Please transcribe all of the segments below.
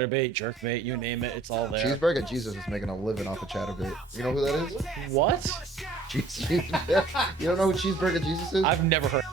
Chatterbait, jerkbait, you name it, it's all there. Cheeseburger Jesus is making a living off of Chatterbait. You know who that is? What? You don't know who Cheeseburger Jesus is? I've never heard.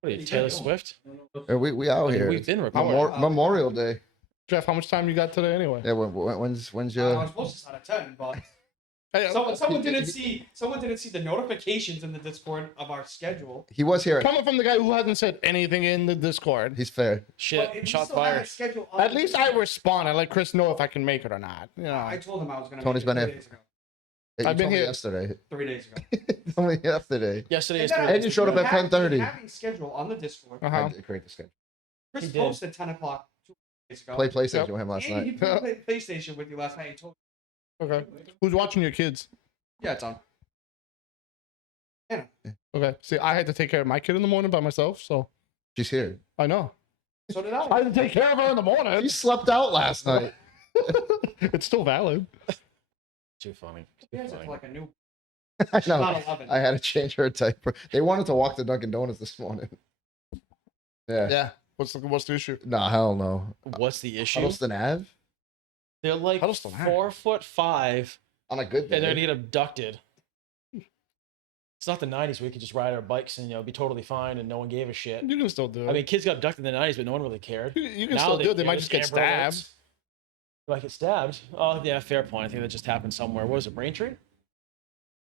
What are you, Taylor Swift? Hey, we out here. We've been recording. Memorial Day. Jeff, how much time you got today anyway? Yeah, when's I your? was supposed to start at 10, but Hey, someone didn't see the notifications in the Discord of our schedule. He was here. coming from the guy who hasn't said anything in the Discord. He's fair. Shit, But we shots still have fired. a schedule on At the least Discord. I respond. I let Chris know if I can make it or not. You know, I told him I was going to. Tony's been 3 here. days ago. Hey, you I've been told me here- yesterday. 3 days ago. Only yesterday. Yesterday is then And you showed up at 10:30. Having schedule on the Discord. Uh-huh. I had to create the schedule. Chris He did. posted 10 o'clock 2 days ago. Play PlayStation Yep. with him last And night. he played PlayStation with you last night and told okay. Who's watching your kids? yeah, it's on. Okay. See, I had to take care of my kid in the morning by myself, so She's here. I know. So did I I. had to take care of her in the morning. She slept out last night. It's still valid. too funny. You Too guys are funny. like a new. I know. Not 11. I had to change her diaper. They wanted to walk to Dunkin' Donuts this morning. Yeah. Yeah. What's the issue? Nah, hell no. What's the issue? Huddleston Ave? They're like Huddleston, huh? 4'5", On a good and they're day. gonna get abducted. It's not the 90s where we could just ride our bikes and be totally fine and no one gave a shit. You can still do it. I mean, kids got abducted in the 90s, but no one really cared. you can Now still do it. They yeah, might there's just get Amber Alerts. stabbed. They might get stabbed. Oh yeah, fair point. I think that just happened somewhere. What was it, Braintree?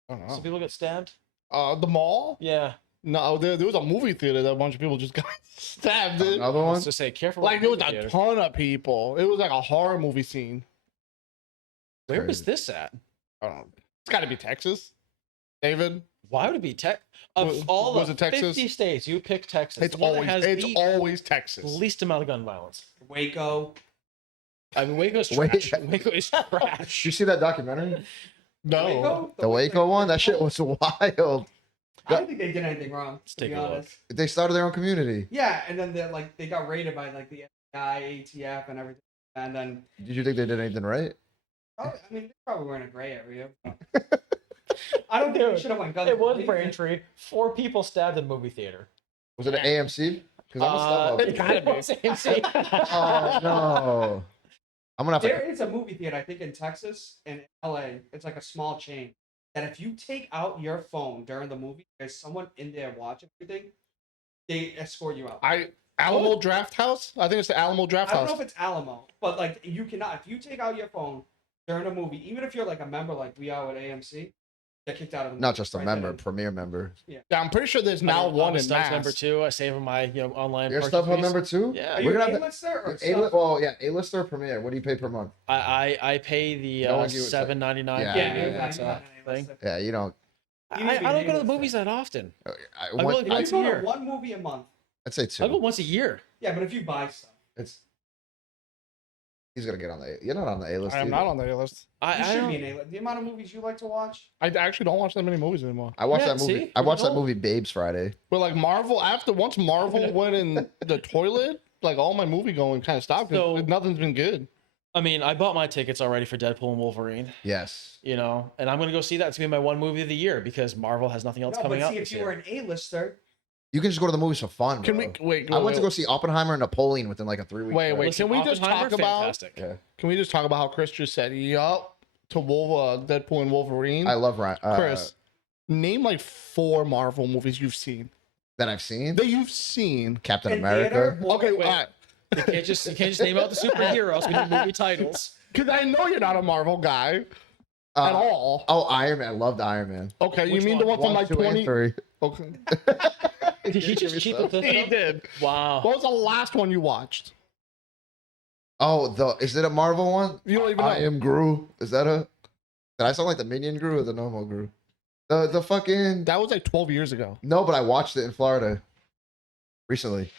I don't Some know. people get stabbed. The mall? Yeah. No, there was a movie theater that a bunch of people just got stabbed in. Another one? Let's just say careful. Like, with there was the a theater. ton of people. It was like a horror movie scene. Where was Crazy. this at? I don't know. It's got to be Texas. David? Why would it be Of Was- all was the it Texas? 50 states, you pick Texas. It's the one that has the always Texas. least amount of gun violence. Waco. I mean, Waco's Wait. trash. Waco is Did trash. you see that documentary? No. Waco? The Waco one? That shit was wild. I don't think they did anything wrong. Let's to be take a look. honest. They started their own community. Yeah, and then they got raided by like the FBI, ATF, and everything. And then Did you think they did anything right? I mean, they probably were in a gray area. but- I don't think we should have went guns. It was blazing. Braintree. 4 people stabbed in a movie theater. Was it an AMC? Because I'm a It step gotta up. be. AMC. Oh no. I'm gonna have There to. is a movie theater, I think, in Texas and LA. It's like a small chain. That if you take out your phone during the movie, there's someone in there watching everything. They escort you out. Alamo Draft House? I think it's the Alamo Draft I don't know House. if it's Alamo, but like you cannot. If you take out your phone during a movie, even if you're like a member, like we are at AMC, get kicked out of the movie. Not just a right member, then. premier member. Yeah, I'm pretty sure there's now I'm one a in Stubbs Mass. member too. I save on my online. You're a purchase StubHub fees. member too? Yeah. Are We're you gonna an have A-lister or A-list, well, yeah, A-lister or premier. What do you pay per month? I pay the No one gives a- $7.99. Yeah, Yeah, yeah, that's you're a not an thing. A-lister. Yeah, you don't. You need to be I don't an go to the A-lister. movies that often. I, I one- really- If Once you a go year. to one movie a month, I'd say I go two. once a year. yeah, but if you buy stuff, It's. He's gonna get on the. You're not on the A-list. I am either. not on the list. you I should don't. be an A-lister. The amount of movies you like to watch. I actually don't watch that many movies anymore. I watched Yeah, that movie. see? I watched that Original? movie Babes Friday. But like Marvel, once Marvel went in the toilet, like all my movie going kind of stopped. 'Cause So- nothing's been good. I mean, I bought my tickets already for Deadpool and Wolverine. Yes. And I'm gonna go see that. It's gonna be my one movie of the year because Marvel has nothing else No, coming but out see, if this you year. were an A-lister, You can just go to the movies for fun. Can bro. we wait? I went to go see Oppenheimer and Napoleon within like a 3-week. Wait, break. wait. Listen, Can we just Oppenheimer, talk about? fantastic. Yeah. Can we just talk about how Chris just said, "Yup" to Deadpool and Wolverine? I love Ryan. Chris, name like 4 Marvel movies you've seen. That I've seen. That you've seen. Captain in America. theater, or- Okay, wait. You can't just name out the superheroes. We need movie titles. Because I know you're not a Marvel guy at all. Oh, Iron Man. I loved Iron Man. Okay, you Which mean the one? one from 1, like 2, 20? and 3. Okay. Did he just cheat the fifth He one? did. Wow. What was the last one you watched? Oh, is it a Marvel one? You don't even know. I am Gru. Is that a? Did I sound like the Minion Gru or the normal Gru? The fucking. That was like 12 years ago. No, but I watched it in Florida recently.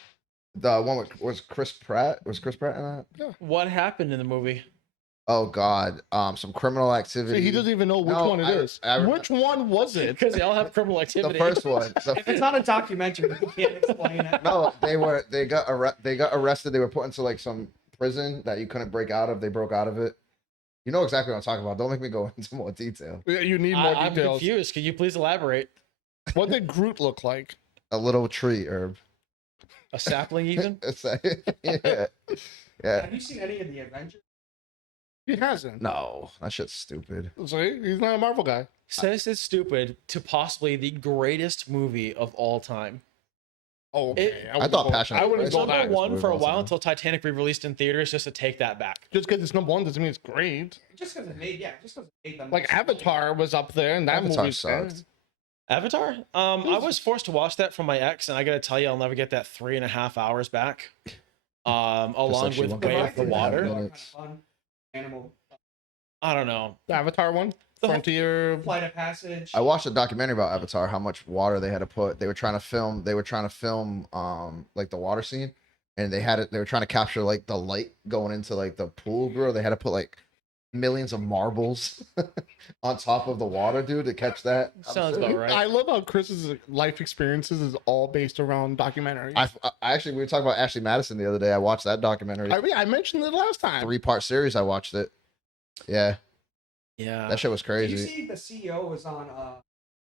The one was Chris Pratt. Was Chris Pratt in that? What happened in the movie? Oh God, some criminal activity. See, he doesn't even know which No, one it is. I Which one was it? Because they all have criminal the activity. first one. If it's not a documentary, you can't explain it. No, they got arrested. They were put into like some prison that you couldn't break out of. They broke out of it. You know exactly what I'm talking about. Don't make me go into more detail. Yeah, you need more I'm details. confused. Can you please elaborate? What did Groot look like? A little tree herb. A sapling, even? Yeah. Yeah. Have you seen any of the Avengers? He hasn't. No, that shit's stupid. See, he's not a Marvel guy. Says it's stupid to possibly the greatest movie of all time. Oh, okay. I thought Passion. I wouldn't It's go number back. one for a while Awesome. until Titanic re-released in theaters just to take that back. Just because it's number one doesn't mean it's great. Just because it made, just because it made them. Like Avatar was up there, and that Avatar movie sucked. Avatar? I was forced to watch that from my ex, and I gotta tell you, I'll never get that 3.5 hours back. Along she with won't Way get of back the in that Water. minute. Fun. Animal. I don't know. The Avatar one, The whole- Frontier. Flight of Passage. I watched a documentary about Avatar, how much water they had to put. They were trying to film like the water scene, and they were trying to capture like the light going into like the pool, bro. They had to put like millions of marbles on top of the water, dude, to catch that. Sounds about right. I love how Chris's life experiences is all based around documentaries. I actually, we were talking about Ashley Madison the other day. I watched that documentary. I mean, I mentioned it last time. 3-part series. I watched it. Yeah, Yeah. that shit was Did you crazy. see the CEO was on a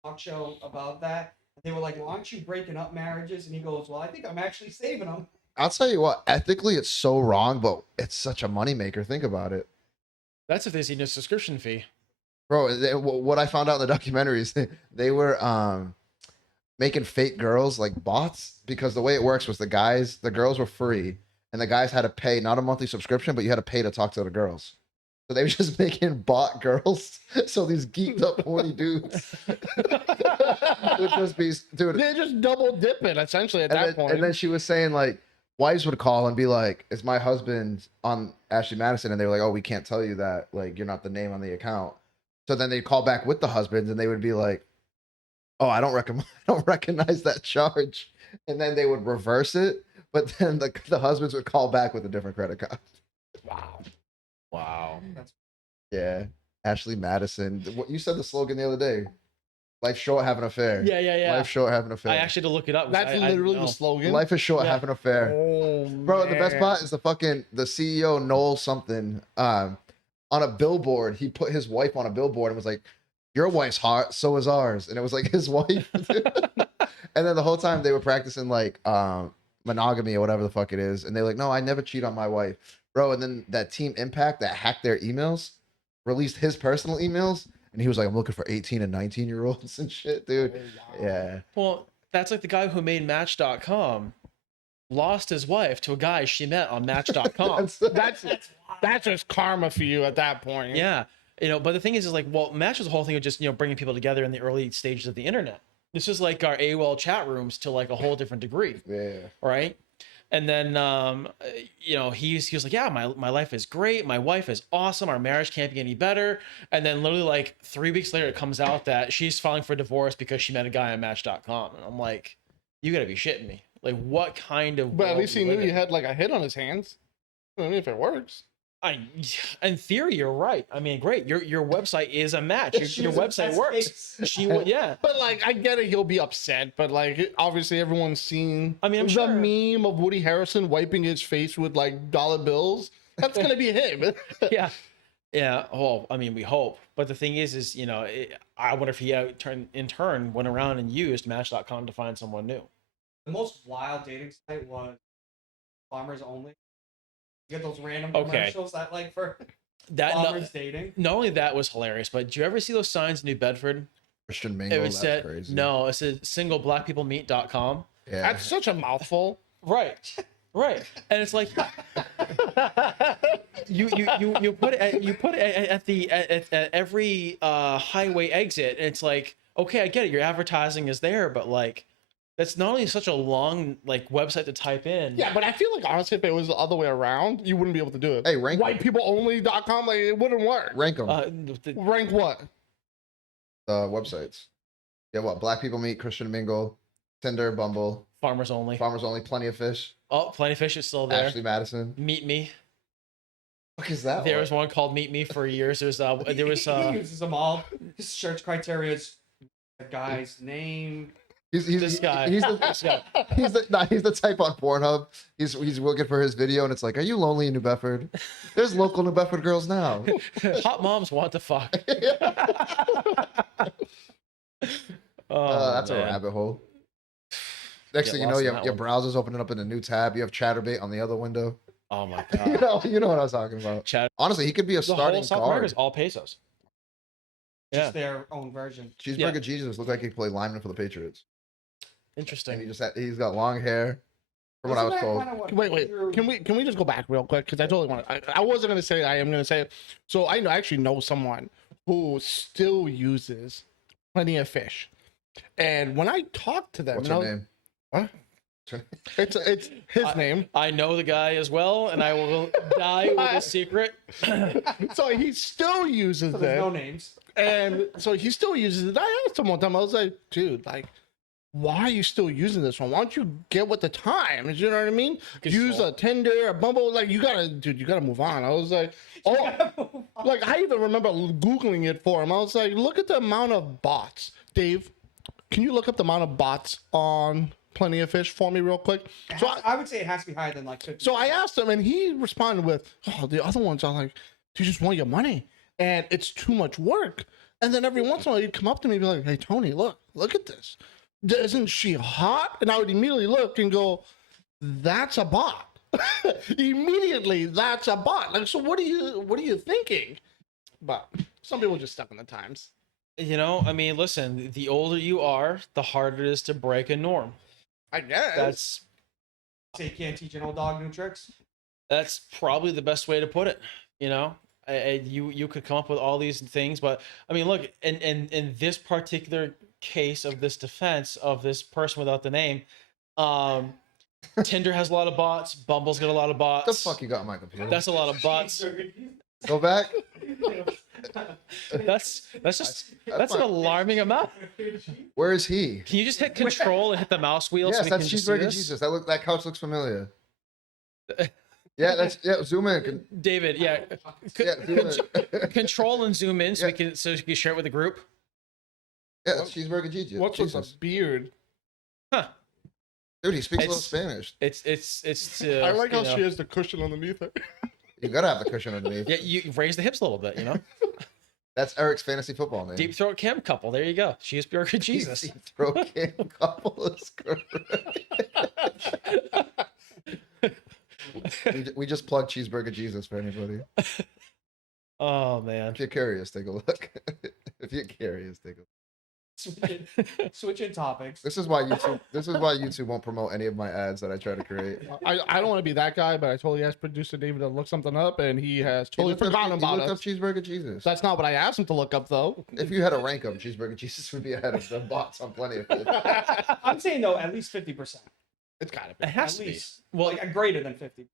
talk show about that? They were like, "Well, aren't you breaking up marriages?" And he goes, "Well, I think I'm actually saving them." I'll tell you what, ethically, it's so wrong, but it's such a moneymaker. Think about it. That's if they see no subscription fee. Bro, what I found out in the documentaries, they were making fake girls like bots, because the way it works was the girls were free, and the guys had to pay not a monthly subscription, but you had to pay to talk to the girls. So they were just making bot girls. So these geeked up horny dudes would just be, dude. They're just double dipping essentially at that point. And then she was saying like, wives would call and be like, "Is my husband on Ashley Madison?" And they were like, "Oh, we can't tell you that. Like, you're not the name on the account." So then they'd call back with the husbands, and they would be like, "Oh, I don't recognize that charge." And then they would reverse it, but then the husbands would call back with a different credit card. Wow. Yeah, Ashley Madison. What you said the slogan the other day: "Life short, have an affair." Yeah. Life short, have an affair. I actually had to look it up. 'cause That's I didn't literally know. the slogan. Life is short, Yeah. have an affair. Oh, Bro, the best man. part is the CEO Noel something on a billboard. He put his wife on a billboard and was like, "Your wife's hot, so is ours." And it was like his wife. And then the whole time they were practicing like monogamy or whatever the fuck it is, and they're like, "No, I never cheat on my wife, bro." And then that Team Impact that hacked their emails released his personal emails, and he was like, "I'm looking for 18 and 19-year-olds and shit, dude." Oh, wow. Yeah. Well, that's like the guy who made Match.com lost his wife to a guy she met on Match.com. That's just karma for you at that point. Yeah. But the thing is like, well, Match was the whole thing of just, bringing people together in the early stages of the internet. This is like our AOL chat rooms to like a whole different degree. Yeah. Right. And then, he was like, yeah, my life is great. My wife is awesome. Our marriage can't be any better. And then literally like 3 weeks later, it comes out that she's filing for divorce because she met a guy on Match.com. And I'm like, you gotta be shitting me. Like, what kind of But at world least do he you knew live he in? had like a hit on his hands. I mean, if it works. In theory, you're right. I mean, great. Your website is a match. Your website works. She would, yeah. But like, I get it. He'll be upset. But like, obviously, everyone's seen. I mean, I'm the sure. meme of Woody Harrelson wiping his face with like dollar bills. That's gonna be him. Yeah. Yeah. Well, I mean, we hope. But the thing is, I wonder if he in turn went around and used Match.com to find someone new. The most wild dating site was Farmers Only. You get those random Okay. commercials that like for That farmers dating. not only that was hilarious, but did you ever see those signs in New Bedford? Christian It Mingle, was that's said crazy. no, it said singleblackpeoplemeet.com. Yeah. That's such a mouthful. Right. Right. And it's like you put it at every highway exit, and it's like, okay, I get it, your advertising is there, but like that's not only such a long like website to type in. Yeah, but I feel like honestly, if it was the other way around, you wouldn't be able to do it. Hey, rank 'em. Whitepeopleonly.com, like it wouldn't work. Rank them. Rank what? The websites. Yeah, what? Black People Meet, Christian Mingle, Tinder, Bumble. Farmers only. Farmers Only, Plenty of Fish. Oh, Plenty of Fish is still there. Ashley Madison. Meet Me. What is that? There was one called Meet Me for years. There was He uses them all. His search criteria is the guy's name. He's this guy. He's This the guy. he's the type on Pornhub. He's looking for his video, and it's like, are you lonely in New Bedford? There's local New Bedford girls now. Hot moms want to fuck. That's a man. rabbit hole. Next Get thing you know, lost in your that one. browser's opening up in a new tab. You have Chatterbait on the other window. Oh my god. You know what I was talking about. Chad, Honestly, he could be a the starting whole South America guard. is all pesos. Just Yeah, their own version. Cheeseburger Jesus looked like he played lineman for the Patriots, and interesting. he's got long hair. From what I was told. Wait. Can we just go back real quick? Because I totally want to. I wasn't gonna say. I am gonna say it. So I actually know someone who still uses Plenty of Fish, and when I talk to them, What's and her I- name? What? It's his name. I know the guy as well, and I will die with a secret. So he still uses So there's it, no names. and so he still uses it. I asked him one time. I was like, dude, like, why are you still using this one? Why don't you get with the times? You know what I mean? Use a Tinder, a Bumble. Like, you gotta move on. I was like, oh, like I even remember Googling it for him. I was like, look at the amount of bots. Dave, can you look up the amount of bots on Plenty of Fish for me real quick? So I would say it has to be higher than like 50. So I asked him, and he responded with, "Oh, the other ones are like, they just want your money, and it's too much work." And then every once in a while, he'd come up to me and be like, "Hey, Tony, look at this. Isn't she hot?" And I would immediately look and go, "That's a bot." Immediately, that's a bot. Like, so what are you thinking? But some people just stuck in the times. You know, I mean, listen, the older you are, the harder it is to break a norm. I guess That's Say you can't teach an old dog new tricks. that's probably the best way to put it. You know, you could come up with all these things, but I mean, look, in this particular case of this defense of this person without the name, Tinder has a lot of bots. Bumble's got a lot of bots. What the fuck you got on my computer? That's a lot of bots. Go back. That's an fine. alarming amount. Where is he? Can you just hit Control and hit the mouse wheel? Yes, so we that's can just see Cheeseburger this? Jesus. That couch looks familiar. Yeah, zoom in. David, yeah. Yeah, zoom in. Control and zoom in so Yeah. you can share it with the group. Yeah, that's Cheeseburger Jesus. what's with Jesus. the beard? Huh. Dude, he speaks a little It's- Spanish. It's to, I like how you know, she has the cushion underneath it. You gotta have the cushion underneath. Yeah, you raise the hips a little bit, you know. That's Eric's fantasy football name. Deep throat cam couple. There you go. Cheeseburger Jesus. Deep throat cam couple is correct. we just plugged Cheeseburger Jesus for anybody. Oh man. If you're curious, take a look. If you're curious, take a look. Switching topics. This is why YouTube won't promote any of my ads that I try to create. I don't want to be that guy, but I totally asked producer David to look something up, and he has totally forgotten He about looked it. up Cheeseburger Jesus. That's not what I asked him to look up, though. If you had to rank them, Cheeseburger Jesus would be ahead of the bots on Plenty of Fish. I'm saying though, at least 50%. It's gotta be. It has At to be. least. Well, Like a greater than 50.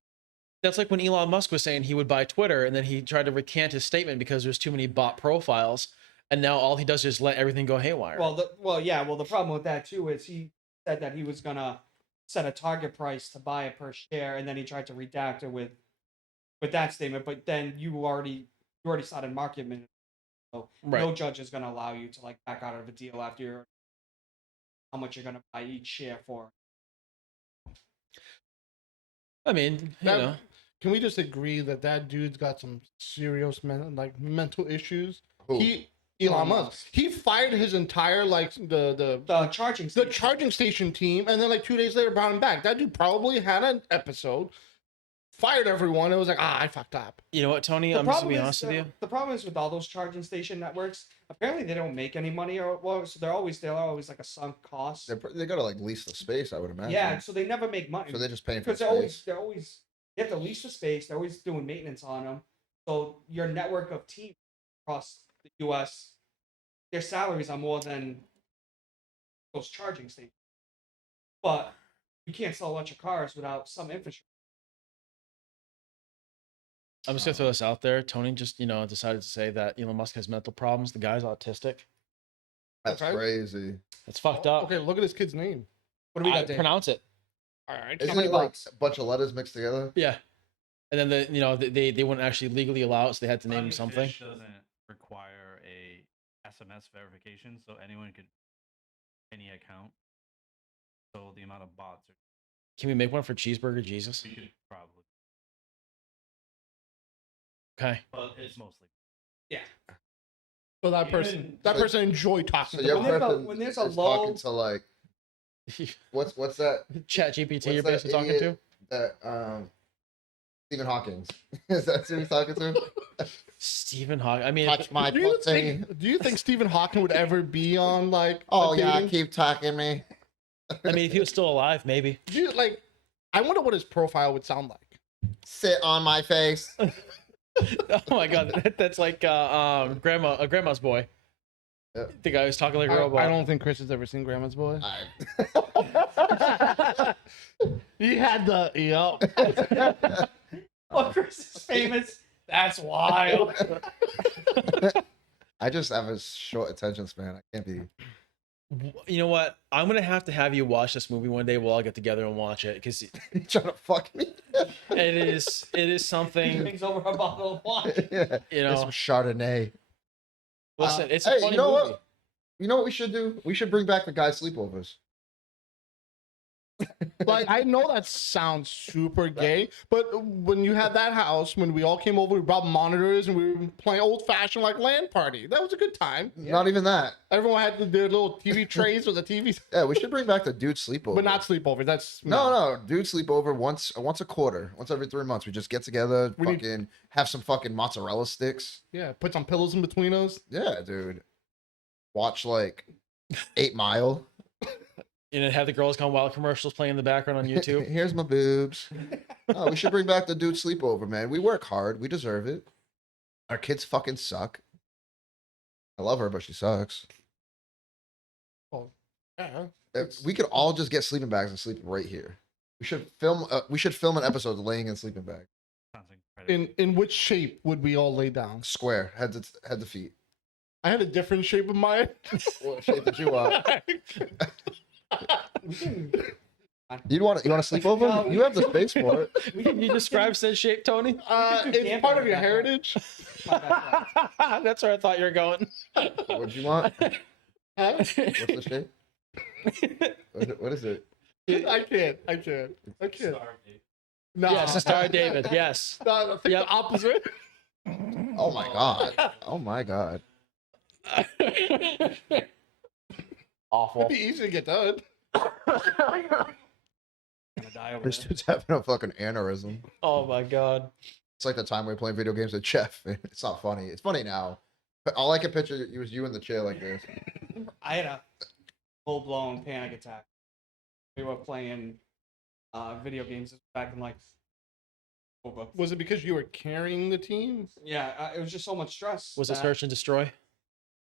that's like when Elon Musk was saying he would buy Twitter, and then he tried to recant his statement because there's too many bot profiles, and now all he does is let everything go haywire. Well, the problem with that too is he said that he was gonna set a target price to buy it per share, and then he tried to redact it with that statement. But then you already started market minute, so Right. no judge is gonna allow you to like back out of a deal after you're how much you're gonna buy each share for. I mean, you know, Can we just agree that dude's got some serious mental issues? Who? Elon Musk. He fired his entire The charging the station. charging station team, and then like 2 days later brought him back. That dude probably had an episode, fired everyone. It was like, I fucked up. you know what, Tony? I'm just gonna be honest with you. The problem is with all those charging station networks. Apparently, they don't make any money, or well, so they're always like a sunk cost. They gotta like lease the space, I would imagine. Yeah, so they never make money. So they're just paying for because the space. they're always you have to lease the space. They're always doing maintenance on them. So your network of teams across the U.S. their salaries are more than those charging stations. But you can't sell electric cars without some infrastructure. I'm just gonna throw this out there. Tony just, decided to say that Elon Musk has mental problems. The guy's autistic. That's Okay. crazy. It's fucked up. Okay, look at this kid's name. What do we I got, Dave? pronounce it. All right. Isn't it like a bunch of letters mixed together? Yeah. And then they wouldn't actually legally allow it, so they had to name Funny something. Fish doesn't require a SMS verification, so anyone could any account. So the amount of bots are Can we make one for Cheeseburger Jesus? we could probably, Okay. but it's mostly. Yeah. So that person enjoyed talking So to your them. there's a- person when there's a is low- talking to like what's that? Chat GPT, What's you're that basically talking to? idiot That Stephen Hawking. Is that who he's talking to? Stephen Hawking. I mean, Touch my Do you pussy. think Stephen Hawking would ever be on like? Oh a yeah, dating- keep talking me. I mean, if he was still alive, maybe. Do you like? I wonder what his profile would sound like. Sit on my face. Oh my god, that's like grandma's boy. Yeah. The guy who's talking like a robot. I don't think Chris has ever seen Grandma's Boy. He had the Oh, Chris is famous. That's wild. I just have a short attention span. I can't be. You know what? I'm gonna have to have you watch this movie one day. We'll all get together and watch it because You trying to fuck me? it is something. Things over a bottle of wine. Yeah. You It's know, some Chardonnay. listen, it's a Hey, funny you know movie. what? You know what we should do? We should bring back the guy sleepovers. like I know that sounds super gay, but when you had that house, when we all came over, we brought monitors and we were playing old fashioned like LAN party. That was a good time. Not even that. Everyone had their little TV trays with the TVs, Yeah, we should bring back the dude sleepover. but not sleepover. That's No, dude sleepover once a quarter, once every 3 months. We just get together, We need- fucking have some fucking mozzarella sticks. Yeah, put some pillows in between us. Yeah, dude. Watch like 8 Mile. And then have the Girls Gone Wild commercials playing in the background on YouTube. Here's my boobs. Oh, we should bring back the dude sleepover, man. We work hard. We deserve it. Our kids fucking suck. I love her, but she sucks. Yeah. We could all just get sleeping bags and sleep right here. We should film. We should film an episode laying in sleeping bag. Sounds incredible. In which shape would we all lay down? Square, head to feet. I had a different shape of mine. What shape did you want? You want to sleep over? No, You have the space for it. Can you describe said shape, Tony? do It's camping part of your in that heritage. That's where I thought you were going. What'd you want? Huh? What's the shape? What is it? I can't. No. Yes, the Star of David. Yes. No, I think Yep. the opposite. Oh my god. Oh my god. Awful. It'd be easy to get done. Gonna die over This there. dude's having a fucking aneurysm. Oh my god. It's like the time we were playing video games with Jeff. It's not funny. It's funny now. But all I can picture it was you in the chair like this. I had a full blown panic attack. We were playing video games back in like October. Was it because you were carrying the team? Yeah, it was just so much stress. Was it that- search and destroy?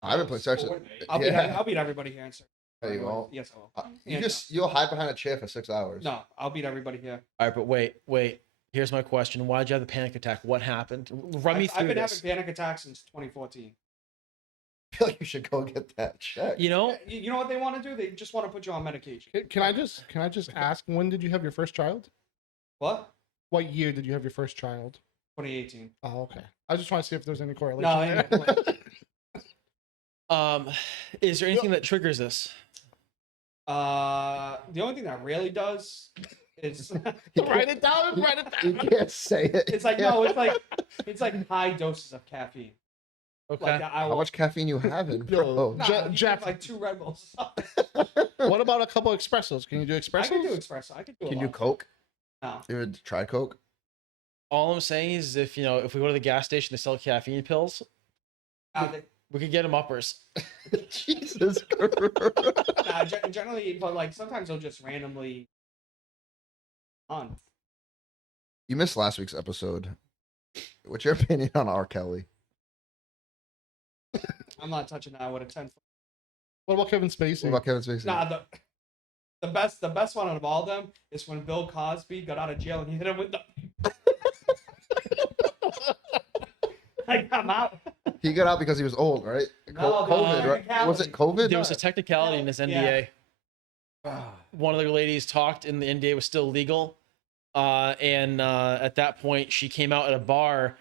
I haven't played search. I'll beat everybody here in search. There you go. Yes, I will. You'll hide behind a chair for 6 hours. No, I'll beat everybody here. All right, but wait. Here's my question. Why'd you have the panic attack? What happened? Run me I've through been this. having panic attacks since 2014. I feel like you should go get that checked. You know, You know what they want to do? They just want to put you on medication. Can I just ask, when did you have your first child? What? What year did you have your first child? 2018. Oh, okay. I just want to see if there's any correlation. No, there. is there anything that triggers this? The only thing that really does is Write it down. Write it You down. can't say it. it's like it's like high doses of caffeine. Okay. Like I How will, much caffeine you having, Yo, bro? nah, Je- you drink Jeff- like 2 Red Bulls. What about a couple espressos? Can you do I espressos? can do espresso. I can do. Can a you lot. Coke? No. You ever tried Coke? All I'm saying is, if we go to the gas station, they sell caffeine pills. We could get them uppers. Jesus Christ. Nah, generally, but like sometimes they'll just randomly on. You missed last week's episode. What's your opinion on R. Kelly? I'm not touching that with a 10 foot. What about Kevin Spacey? What about Kevin Spacey? Nah, the best one out of all of them is when Bill Cosby got out of jail and he hit him with the. Like, I'm out. He got out because he was old, right? No, COVID, right? Was it COVID? There was a technicality in his NDA. one of the ladies talked and the NDA was still legal. And at that point, she came out at a bar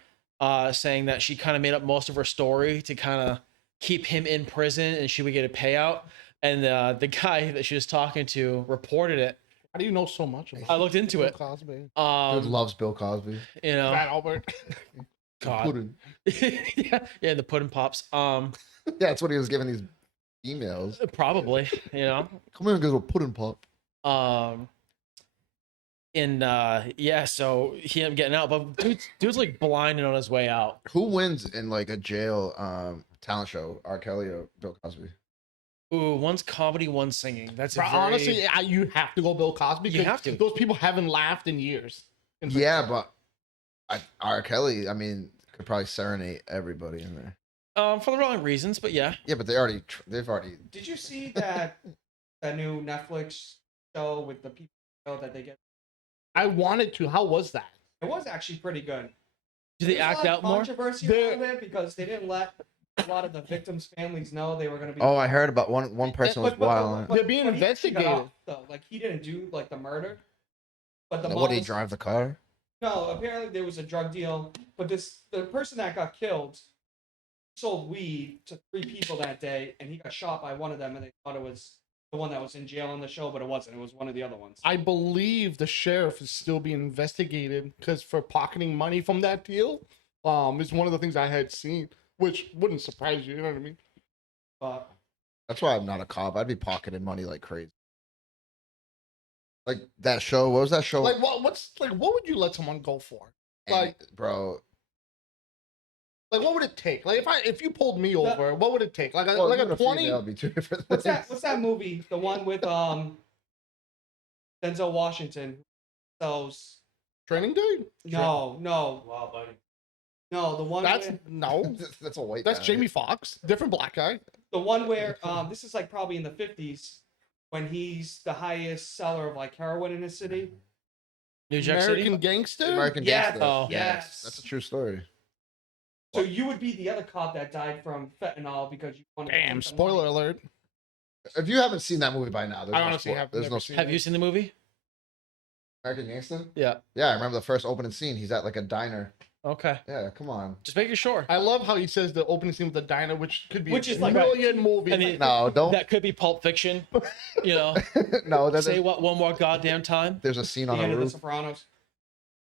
saying that she kind of made up most of her story to kind of keep him in prison and she would get a payout. And the guy that she was talking to reported it. How do you know so much about I looked into Bill it. Cosby? Dude Um, loves Bill Cosby. you know, Fat Albert. God. Pudding. yeah, the pudding pops. Yeah, that's what he was giving these emails. Probably, you know. Come here and get a pudding pop. And yeah, so he ended up getting out, but dude's like blinded on his way out. Who wins in like a jail talent show? R. Kelly or Bill Cosby? Ooh, one's comedy, one's singing. That's Bro, honestly, you have to go Bill Cosby. You because have to. Those people haven't laughed in years. Yeah, but R. Kelly, I mean, could probably serenade everybody in there. for the wrong reasons, but yeah. Yeah, but they've already. Did you see that new Netflix show with the people that they get? I wanted to. How was that? It was actually pretty good. Do they There's a act lot of out more? controversy around it because they didn't let a lot of the victims' families know they were going to be. Oh, I heard about one person was wild. They're being he actually got investigated. off, though. Like he didn't do like the murder, but the What mom did he was- drive the car? No, apparently there was a drug deal, but the person that got killed sold weed to 3 people that day, and he got shot by one of them, and they thought it was the one that was in jail on the show, but it wasn't. It was one of the other ones. I believe the sheriff is still being investigated because for pocketing money from that deal. Is one of the things I had seen, which wouldn't surprise you. You know what I mean? But That's why I'm not a cop. I'd be pocketing money like crazy. Like that show. What was that show? Like what? What would you let someone go for? Like, bro. like what would it take? Like if you pulled me over, what would it take? Like Well, like you a and female 20? would be two different what's things. that? What's that movie? The one with Denzel Washington sells. Training Day? No, the one. That's where, no. That's a white. That's guy. Jamie Foxx, different black guy. the one where this is like probably in the 50s when he's the highest seller of like heroin in his city. New Jack American City. Gangster. American Yes, Gangster. oh. yes. That's a true story. So you would be the other cop that died from fentanyl because you wanted. Damn! To take the Spoiler money. alert. If you haven't seen that movie by now, there's I no honestly have there's never no seen Have you seen the movie? American Gangster. Yeah. Yeah, I remember the first opening scene. He's at like a diner. Okay. Yeah, come on. Just making sure. I love how he says the opening scene with the diner, which could be Which a is like- million movies. I mean, No, don't. That could be Pulp Fiction. You know. No, that's Say what one more goddamn time. there's a scene The on end a of The roof. Sopranos.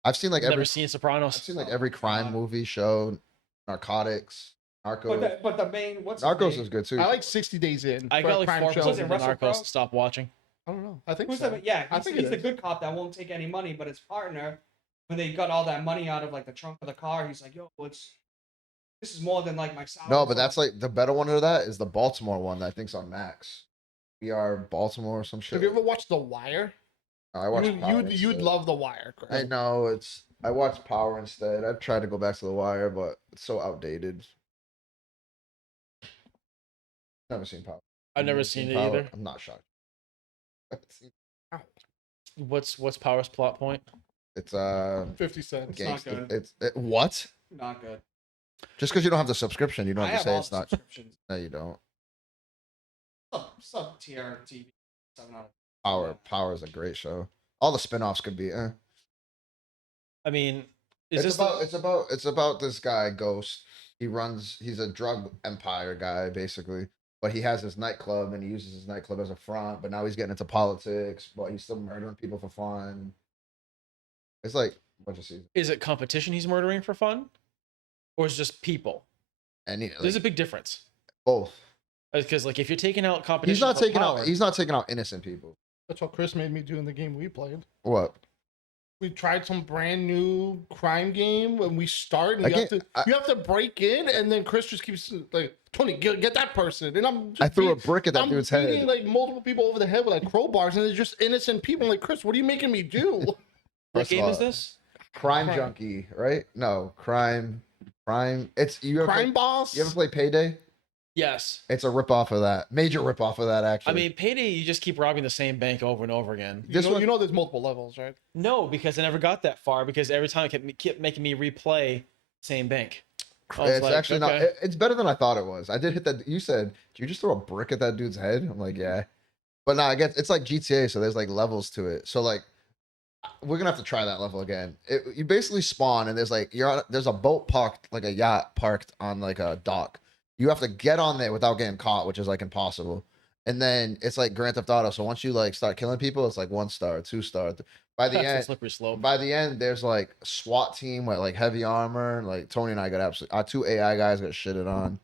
I've seen like Never every. seen I've Sopranos. seen like every crime movie show, narcotics, Narcos. But the main what's his Narcos name? is good too. I like 60 Days In. I for got a like crime 4 show. Was episodes it of Russell Narcos Crowe? to stop watching. I don't know. I think Who's so. the, yeah, I he's, think he's it the is. good cop that won't take any money, but his partner, when they got all that money out of like the trunk of the car, he's like, "Yo, this is more than like my salary." No, but that's like the better one of that is the Baltimore one that I think's on Max. We are Baltimore or some shit. Have you ever watched The Wire? No, I watched Power You'd instead. love The Wire, Chris. I know it's. I watched Power instead. I've tried to go back to The Wire, but it's so outdated. Never seen Power. I've never You seen it Power? either. I'm not shocked. What's Power's plot point? It's 50 cents. It's not gangster. good. What? not good. Just because you don't have the subscription, you don't I have to have say all it's the not. subscriptions. No, you don't. Sub tier TV. 7 out of Power is a great show. All the spin-offs could be. I mean, is It's this about about this guy Ghost. He's a drug empire guy basically, but he has his nightclub and he uses his nightclub as a front. But now he's getting into politics, but he's still murdering people for fun. It's like a bunch of seasons. is it competition he's murdering for fun, or is it just people? And There's a big difference both. because like if you're taking out competition, He's not for taking power, out. He's not taking out innocent people. That's what Chris made me do in the game we played. What? We tried some brand new crime game when we start, and Again, you have to break in, and then Chris just keeps like, Tony, get that person, and I'm. Just I threw a brick at that I'm dude's beating head. like multiple people over the head with like crowbars, and they're just innocent people. I'm like, Chris, what are you making me do? what First of game is all, this? Crime Crime. Junkie, right? No, crime. It's you ever Crime play, boss. you ever play Payday? Yes. It's a rip off of that. Major rip off of that actually. I mean, Payday, you just keep robbing the same bank over and over again. You this know, one- you know, there's multiple levels, right? No, because I never got that far because every time it kept making me replay same bank. I was it's like, actually not. okay. It's better than I thought it was. I did hit that. You said, "Did you just throw a brick at that dude's head?" I'm like, "Yeah." But nah, I guess it's like GTA, so there's like levels to it. So like, we're gonna have to try that level again. You basically spawn and there's like there's a boat parked, like a yacht parked on like a dock. You have to get on there without getting caught, which is like impossible. And then it's like Grand Theft Auto. So once you like start killing people, it's like 1 star, 2 star. By the That's a end, slippery slope. by the end, there's like SWAT team with like heavy armor. Like Tony and I got absolutely, our 2 AI guys got shitted on.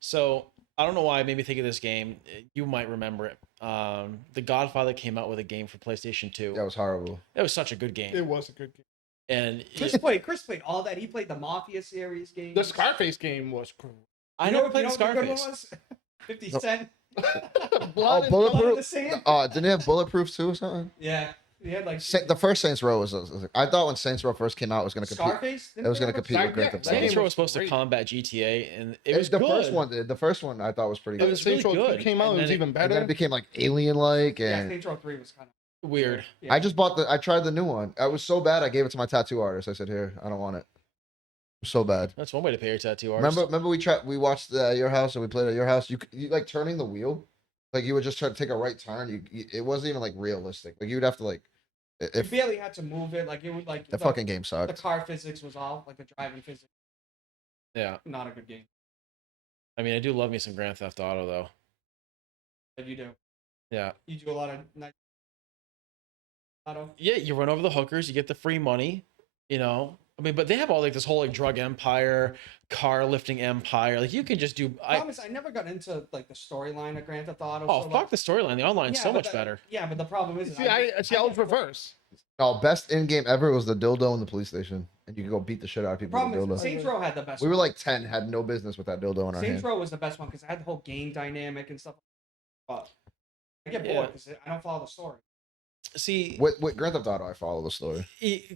So I don't know why it made me think of this game. You might remember it. The Godfather came out with a game for PlayStation 2. That was horrible. It was such a good game. It was a good game. And Chris played all that. He played the Mafia series games. The Scarface game was cool. I You never know played what the good one Scarface. was? 50 Cent. Oh, Blood in bulletproof. the Sand? Didn't it have bulletproof too or something? Yeah. He had like The first Saints Row was I thought when Saints Row first came out, it was going to compete. Scarface. It was going to compete with Grand Theft Auto. Saints game Row was was supposed to great. combat GTA, and it was the good. first one did. The first one I thought was pretty It good. was Saints really Row 2 good. came out, And it was then even And then better. it became like alien-like, Yeah, and Saints Row 3 was kind of Weird. Yeah. I just I tried the new one. I was so bad, I gave it to my tattoo artist. I said, "Here, I don't want it." It was so bad. That's one way to pay your tattoo artist. Remember we watched your house and we played at your house. You like turning the wheel, like you would just try to take a right turn. It wasn't even like realistic. Like you would have to like, You if barely had to move it. Like it would like the the fucking game the sucked. car physics was off. Like the driving physics. Yeah. Not a good game. I mean, I do love me some Grand Theft Auto, though. But you do. Yeah. You do a lot of night auto. Yeah, you run over the hookers, you get the free money, you know. I mean, but they have all like this whole like drug empire, car lifting empire. Like you can just do. Problem is, I never got into like the storyline of Grand Theft Auto. Oh, so fuck the storyline. The online's Yeah, so but much better. Yeah, but the problem is, See, I was reverse. Oh, best in game ever was the dildo in the police station, and you could go beat the shit out of the people with the problem is dildo. Saints Row had the best. We were one. like 10, had no business with that dildo in our Saints hand. Row was the best one because I had the whole game dynamic and stuff. But I get bored Yeah. because I don't follow the story. See, With Grand Theft Auto, I follow the story.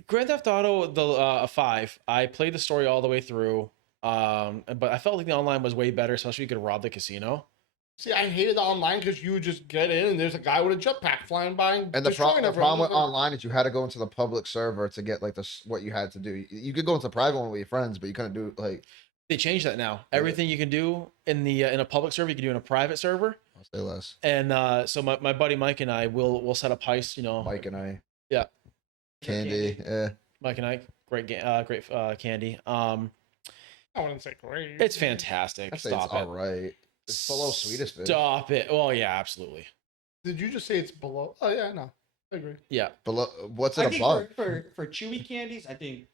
Grand Theft Auto the 5, I played the story all the way through. But I felt like the online was way better, especially you could rob the casino. See, I hated the online because you would just get in and there's a guy with a jetpack flying by and And the destroying everyone. problem with online is you had to go into the public server to get like what you had to do. You could go into the private one with your friends, but you couldn't do like. They changed that now. Yeah. Everything you can do in a public server, you can do in a private server. I'll say less. And so my buddy Mike and I will set up heists. You know, Mike and I. Yeah. Candy. Yeah. Mike and I, great candy. I wouldn't say great. It's fantastic. I say Stop it's it. all right. It's below Sweetest Fish. Stop it. Oh yeah, absolutely. Did you just say it's below? Oh yeah, no, I agree. Yeah. Below. What's I it think above? for chewy candies, I think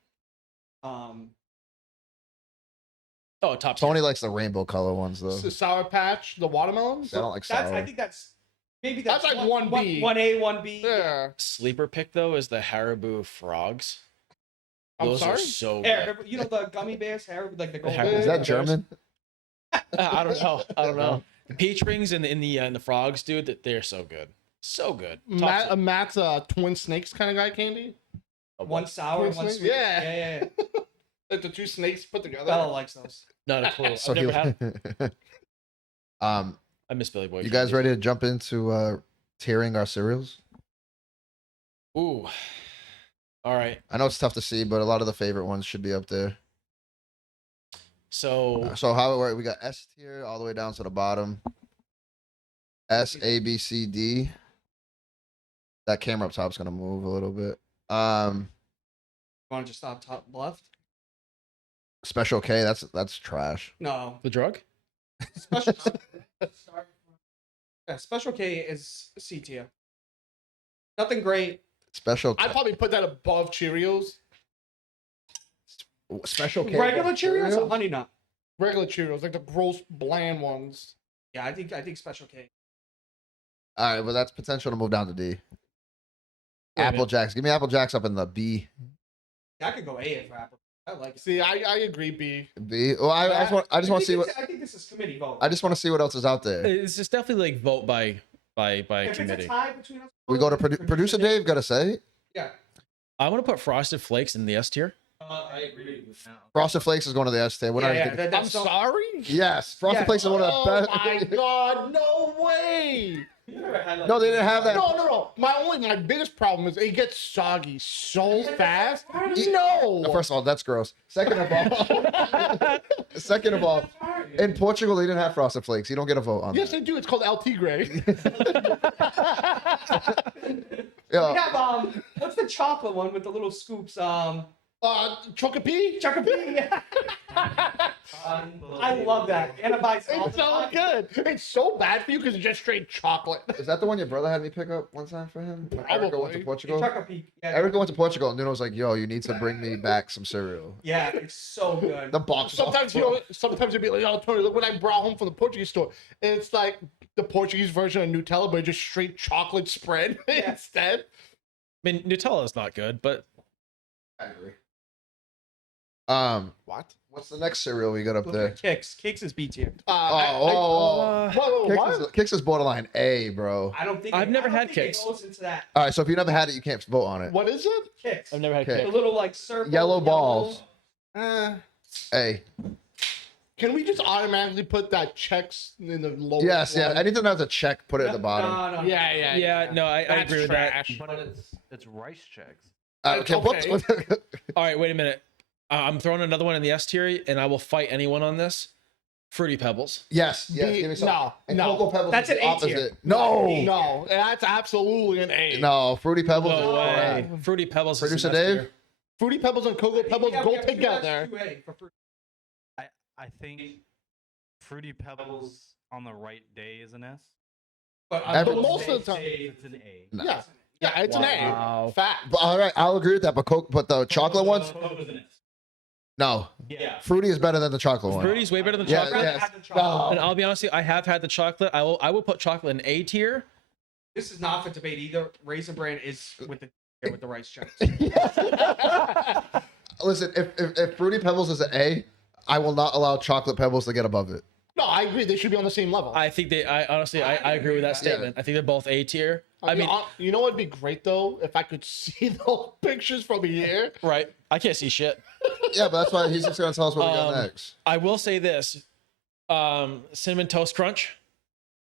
Oh, top Tony 10. likes the rainbow color ones though. The Sour Patch, the watermelons. I don't like that's sour. I think that's maybe That's like 1B. 1A, 1B. Yeah. Sleeper pick though is the Haribo frogs. I'm Those sorry? are so Yeah, good. you know the gummy bears, hair with like the gold. Hair- Is that Yeah. German? I don't know. I don't know. The peach rings and the frogs, dude. That they're so good. So good. Top Matt's a twin snakes kind of guy, candy. One sour, and one Twin snake? sweet. Yeah. yeah. Like the two snakes put together. Bella likes those. Not a clue. So I've never had. I miss Billy Boy. you guys candies. ready to jump into tiering our cereals? Ooh. All right. I know it's tough to see, but a lot of the favorite ones should be up there. So So how it work? We got S tier all the way down to the bottom. S, A, B, C, D. That camera up top's gonna move a little bit. Want to just stop top left? Special K, that's trash. No. the drug. Special. Yeah, Special K is C tier. Nothing great. Special I'd probably put that above Cheerios. Special K. Regular Cheerios or Honey Nut? Regular Cheerios, like the gross bland ones. Yeah, I think Special K. All right, well that's potential to move down to D. Yeah, Apple Jacks. Give me Apple Jacks up in the B. I could go A for Apple. I like it. See, I agree, B. B. Well, I just want to see what I think this is committee vote. I just want to see what else is out there. It's just definitely like vote by if committee. it's a tie between us, We go to producer Dave. Gotta say, Yeah. I'm gonna put Frosted Flakes in the S tier. I agree with now. Frosted Flakes is going to the S tier. We're not even thinking- I'm sorry? Yes, Frosted Yeah. Flakes is one of the Oh best. my god, no way! No, they didn't have that. No. My biggest problem is it gets soggy so fast. No. No. First of all, that's gross. Second of all, In Portugal, they didn't have Frosted Flakes. You don't get a vote on Yes, that. they do. It's called El Tigre. We Yeah. have what's the chocolate one with the little scoops? Chocopee? Chocopee. I love that. Anna buys it all It's the so time. good. It's so bad for you because it's just straight chocolate. Is that the one your brother had me pick up one time for him? When Erica went to Probably. Portugal? Chocopee. Yeah, Erica went to Portugal and Nuno was like, yo, you need to bring me back some cereal. yeah, it's so good. The box was Sometimes sometimes you'll be like, oh Tony, look what I brought home from the Portuguese store. And it's like the Portuguese version of Nutella, but just straight chocolate spread instead. I mean, Nutella is not good, but I agree. What? What's the next cereal we got up there? Kicks. Kicks is B tier. Whoa, Kix is borderline A, bro. I don't think I've never I don't had think it Kicks. goes into that. All right, so if you never had it, you can't vote on it. what is it? Kicks. I've never had Okay. The Kix. little like circle. Yellow balls. Uh, A. can we just automatically put that checks in the lower? Yes, yeah. one? Anything that has a check, put it at the bottom. No. Yeah. No, I That's agree with trash. But it's rice checks. Okay, Okay. All right, wait a minute. I'm throwing another one in the S tier, and I will fight anyone on this. Fruity Pebbles. yes, yes. B- Give me some. no, And no. Cocoa Pebbles That's is the an A tier. opposite. No, No, that's absolutely an A. no. Fruity Pebbles. No is way. crap. Fruity Pebbles. Producer is an S Dave? tier. Fruity Pebbles and Cocoa Pebbles go together. I think Fruity Pebbles on the right day is an S. But Every- most of the time- It's an A. No. Yeah, it's an A. Wow. Fact. But, all right, I'll agree with that. But the chocolate ones, Cocoa's an S. no. Yeah. Fruity is better than the chocolate one. Fruity's way better than Yeah, chocolate. yes. No. And I'll be honest with you, I have had the chocolate. I will put chocolate in A tier. This is not for debate either. Raisin Bran is with the rice checks. Listen, if Fruity Pebbles is an A, I will not allow Chocolate Pebbles to get above it. No, I agree. They should be on the same level. I think I honestly I agree with that statement. I think they're both A tier. I mean, you know what'd be great though if I could see those pictures from here. right? I can't see shit. Yeah, but that's why he's just gonna tell us what we got next. I will say this: cinnamon toast crunch,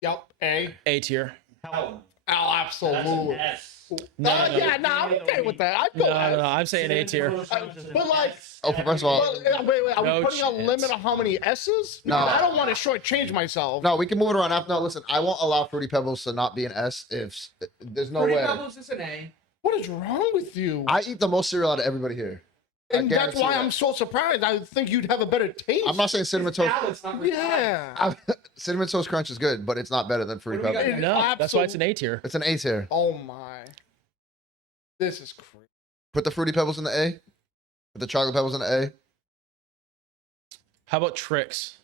Yep, A. A tier. Hell, Oh, that's an absolutely. S. No, I'm okay with that. I feel No, that. I'm saying A tier. But like, Oh, first of all, wait, are No we putting a chance. limit on how many S's? No. Because I don't want to shortchange myself. no, we can move it around after. No, listen, I won't allow Fruity Pebbles to not be an S if there's no Fruity way. Pebbles is an A. What is wrong with you? I eat the most cereal out of everybody here. I and that's guarantee why that. I'm so surprised. I think you'd have a better taste. I'm not saying cinnamon toast. Salad's not very Yeah. Cinnamon toast crunch is good, but it's not better than Fruity What do we got Pebbles. next? No, that's why it's an A tier. It's an A tier. Oh my. This is crazy. Put the Fruity Pebbles in the A. Put the Chocolate Pebbles in the A. How about tricks?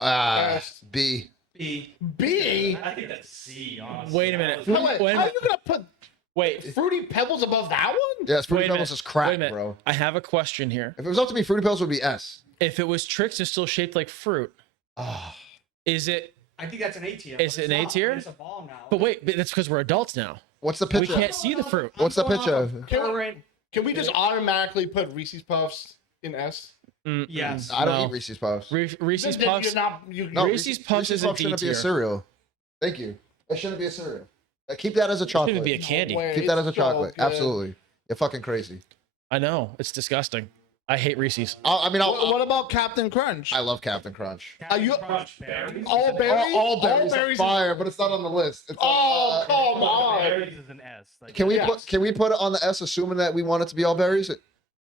S. B. B. B. I think that's C, honestly. Wait a minute. Wait, Wait a how are minute. you gonna put Wait. Fruity Pebbles above that one? Yes, Fruity Wait a Pebbles minute. is crap, Wait a minute. bro. I have a question here. If it was up to me, Fruity Pebbles would be S. If it was tricks, it's still shaped like fruit. Oh. Is it? I think that's an A tier. Is but it it's an A not. tier? It's a ball now. But wait, but that's because we're adults now. What's the We picture? can't see the fruit. What's the picture? Can we just automatically put Reese's Puffs in S? Yes. I don't No. eat Reese's Puffs. Reese's Then Puffs. You're not, No, Reese's Puffs is a D shouldn't be a tier. cereal. Thank you. It shouldn't be a cereal. Keep that as a It shouldn't chocolate. even be a candy. way. Keep that It's as a so chocolate. good. Absolutely. You're fucking crazy. I know it's disgusting. I hate Reese's. What about Captain Crunch? I love Captain Crunch. Are you Crunch berries? all berries? All berries, berries are fire, but it's not on the list. It's Oh, come on. Berries is an S. Like, Can we Yes. put it on the S, assuming that we want it to be all berries?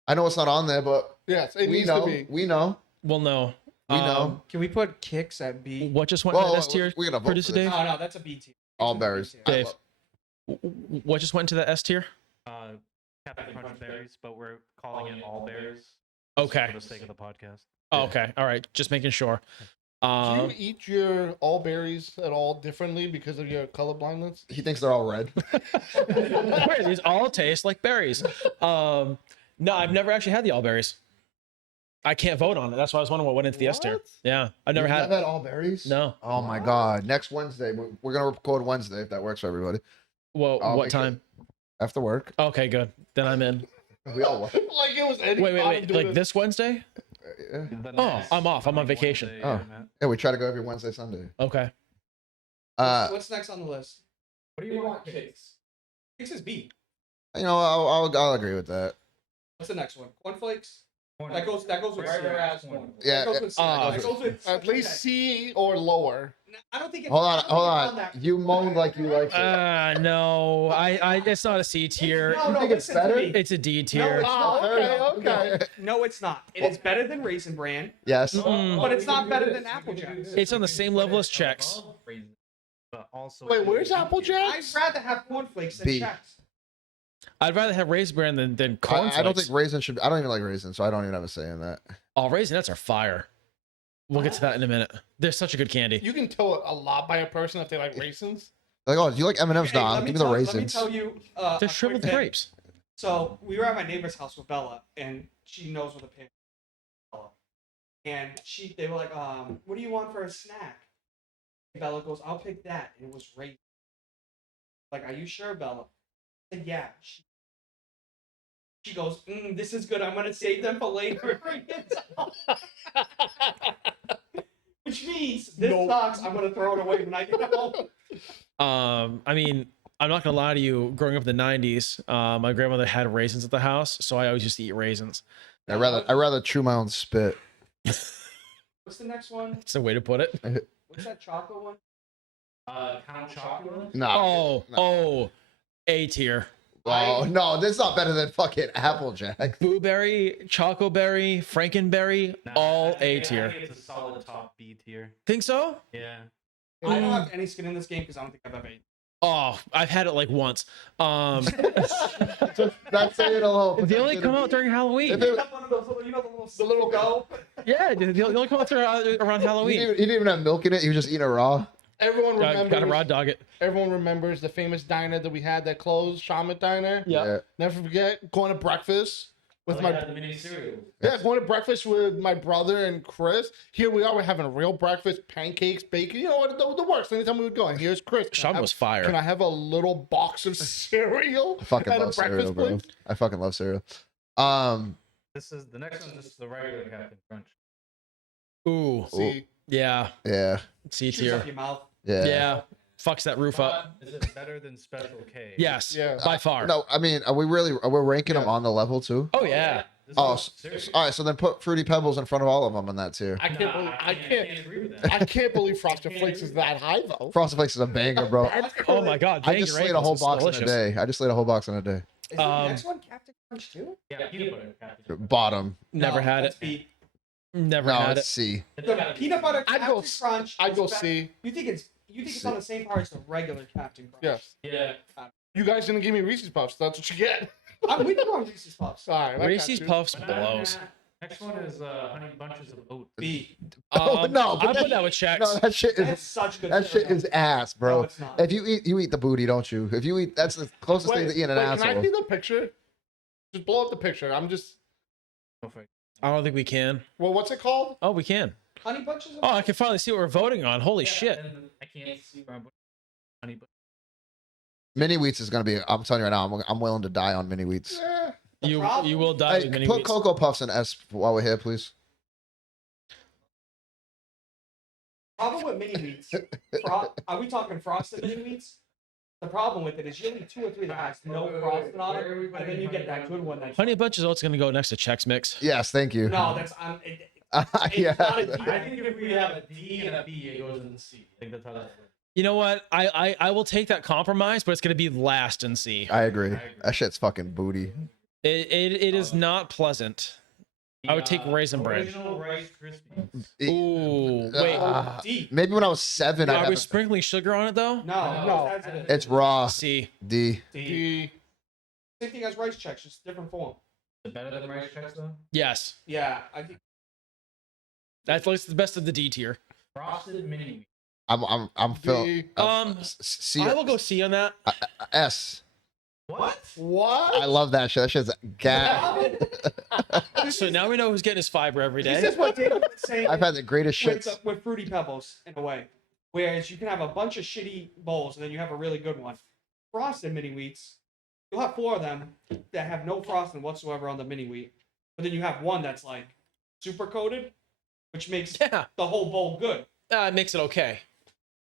I know it's not on there, but Yes, it we needs know. to be. We know. Well, no. We know. Can we put Kicks at B? What just went Whoa, into whoa, S tier? we're gonna vote Producer for this. Dave. No, that's a B tier. All It's a B berries. tier. I Dave. love- What just went into the S tier? Captain Crunch berries, but we're calling it all berries. Okay. For the sake of the podcast. Oh, okay. All right. Just making sure. Do you eat your all berries at all differently because of your color blindness? He thinks they're all red. Wait, these all taste like berries. No, I've never actually had the all berries. I can't vote on it. That's why I was wondering what went into the S tier. What? Yeah, I've never You've had. had all berries? No. Oh my god. Next Wednesday. We're gonna record Wednesday if that works for everybody. Well, I'll what make time? After work. Okay, good. Then I'm in. We all work. Like it was any Wait. Like this Wednesday? Yeah. Oh, I'm off. I'm on vacation. Oh. Yeah, we try to go every Wednesday, Sunday. Okay. What's next on the list? What do you want? Kicks. Kicks is B. You know, I'll agree with that. What's the next one? Cornflakes. That goes with Regular ass C. corn. Yeah. That goes with C. That goes with At least C or lower. I don't think it's. Hold I on, don't think hold it's on. that- You moaned like you liked it. No, I it's not a C tier. No, You think it's listen to better? me. It's a D No, tier. it's not. Okay. No, it's not. It is better than Raisin Bran, Yes. but it's not better than Apple Jacks. It's on the same level as Chex. But also Wait, where's Apple I'd Jacks? rather have cornflakes than B. Chex. I'd rather have Raisin Bran than cornflakes. I don't think raisin should. I don't even like raisins, so I don't even have a say in that. Oh, Raisinets are fire. We'll get to that in a minute. They're such a good candy. You can tell a lot by a person if they like raisins. Like, oh, do you like M&M's? Hey, Nah, let me give me the tell- raisins. Let me tell you. They're a quick shriveled thing. grapes. So we were at my neighbor's house with Bella, and she knows what a pig. And they were like, what do you want for a snack? And Bella goes, I'll pick that. And it was raisin. Like, are you sure, Bella? I said, yeah. She goes, this is good. I'm gonna save them for later. Which means this sucks. I'm gonna throw it away when I get home. I mean, I'm not gonna lie to you. Growing up in the '90s, my grandmother had raisins at the house, so I always used to eat raisins. I rather chew my own spit. What's the next one? It's a way to put it. What's that chocolate one? Count chocolate. No. Oh, A tier. Oh no, this is not better than fucking Applejack. Blueberry, Chocoberry, Frankenberry, all A tier. I think it's a solid top B tier. Think so? Yeah. I don't have any skin in this game because I don't think I've ever eaten. Oh, I've had it like once. That's saying alone. They only come out during Halloween. If it- One of those little, the little go. Yeah, they only come out around He Halloween. didn't even have milk in it. He was just eating it raw. Everyone remembers. Got to raw dog it. Everyone remembers the famous diner that we had that closed, Shaman Diner. Yeah. Never forget going to breakfast with my the mini cereal. going to breakfast with my brother and Chris. Here we are, we're having a real breakfast, pancakes, bacon. You know what the works. Anytime we would go, and here's Chris. Shaman was fire. Can I have a little box of cereal? I fucking at a love cereal, breakfast bro. place? I fucking love cereal. This is the next one. Is just the regular Captain Crunch. Ooh, See, yeah, C Chews tier. up your mouth. Yeah, fucks that roof up. Is it better than Special K? Yes, Yeah. by far. No, I mean, are we ranking them on the level too? Oh yeah. This Oh, is serious. all right. So then put Fruity Pebbles in front of all of them in that tier. I can't, believe, I can't, agree with that. I can't believe Frosted Flakes is that high though. Frosted Flakes is a banger, bro. Oh my god. I just slayed a whole box in a day. I just slayed a whole box in a day. Is the next one Captain Crunch too? Yeah, peanut butter. Captain. Bottom. Never had that's it. B. Never No, had it's it. C. The peanut butter I'd Captain go- Crunch. I'd is go better- C. You think it's on the same par as the regular Captain Crunch? Yes. Yeah. You guys didn't give me Reese's Puffs. That's what you get. We can go on Reese's Puffs. All right. I got Reese's you. Puffs blows. Next one is Honey Bunches of Oats. B. Oh, no, but I that- put that with Chex. No, that shit That's is such good. that shit cereal. is ass, No, bro. it's not. If you eat the booty, don't you? If you eat, that's the closest thing to eating an Can I asshole. see the picture? Just blow up the picture. I'm just. I don't think we can. Well, what's it called? Oh, we can. Honey bunches of Oh, I can finally see what we're voting on. Holy shit. And I can't see where I'm putting Honey Bunches. Mini wheats is gonna be. I'm telling you right now. I'm willing to die on mini wheats. Eh, You problem- will die Hey, with mini put wheats. Cocoa Puffs in S while we're here, please. Problem with mini wheats. Are we talking frosted mini wheats? The problem with it is you only 2 or 3 that has no frosting on it, and then you get that good one. That's Honey Bunches of Oats going to go next to Chex Mix. Yes, thank you. no, that's it's Yeah. not a D. I think if we have a D and a B, it goes in the C. I think that's how that works. You know what? I will take that compromise, but it's going to be last in C. I agree. That shit's fucking booty. It is not pleasant. I would take Raisin Bran. Original Rice Krispies. Ooh, wait. D. Maybe when I was 7, Are we sprinkling sugar on it though? No. it's raw. C. D. D. Same thing as rice checks, just different form. Is it better than Rice Chex though? Yes. Yeah, I think That's like the best of the D tier. Frosted Mini Wheats. I'm feeling. D. C. I will go C on that. S. What? What? I love that shit. That shit's gas. So now we know who's getting his fiber every this day. is what David was saying. I've had the greatest shits. with Fruity Pebbles in a way. Whereas you can have a bunch of shitty bowls and then you have a really good one. Frosted mini wheats, you'll have 4 of them that have no frosting whatsoever on the mini wheat. But then you have one that's like super coated, which makes Yeah. the whole bowl good. It makes it okay.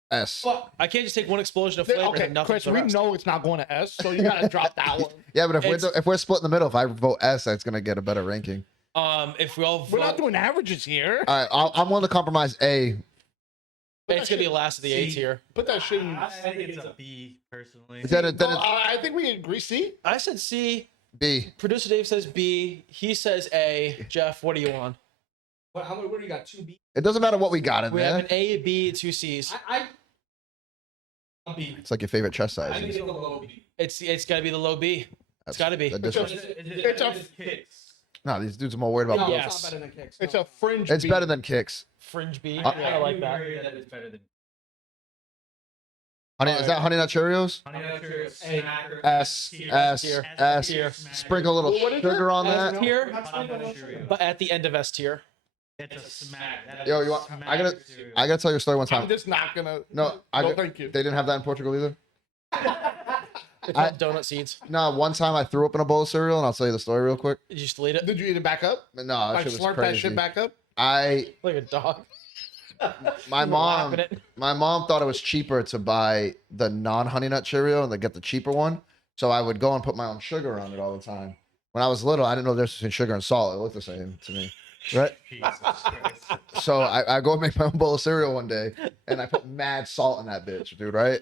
S. But I can't just take one explosion of flavor Okay, and nothing Chris, for the we rest. know it's not going to S, so you gotta drop that one. Yeah, but It's- if we're split in the middle, if I vote S, that's gonna get a better ranking. If we all vote, We're not doing averages here. All right, I'm willing to compromise A. it's gonna be last of the A tier. Put that shit in. I think it's a B personally. Then it's I think we agree. C. I said C. B. Producer Dave says B. He says A. Jeff, what are you on? What do you got? 2B? It doesn't matter what we got in We have there. an A, B, 2 C's. I'll be. It's like your favorite chest I think sizes. it's a low B. It's gotta be the low B. It's gotta be. That It's a, disres- it's a, Kicks. No, these dudes are more worried about. No, Yes. it's not better than Kicks. it's no. a fringe. It's B. better than Kicks. Fringe B. I I like that. agree that it's better than Honey, is that Honey Nut Cheerios? Honey Nut Cheerios, A. Smacker, S tier, S tier, S. tier. Sprinkle a little What is sugar it? on S that. tier, Honey Nut Cheerios. but at the end of S tier. It's a smack. That Yo, is you want? smack I gotta cereal. tell you a story one I'm time. just not gonna. No, thank you. They didn't have that in Portugal either. It's called donut seeds. No, one time I threw up in a bowl of cereal, and I'll tell you the story real quick. Did you just delete it? Did you eat it back up? No, that Like shit was slurp crazy. that shit back up? My Like a dog. mom, Lapping it. my mom thought it was cheaper to buy the non-Honey Nut Cheerio and then get the cheaper one. So I would go and put my own sugar on it all the time. When I was little, I didn't know the difference between sugar and salt. It looked the same to me, right? Jesus Christ. So I go and make my own bowl of cereal one day, and I put mad salt in that bitch, dude, right?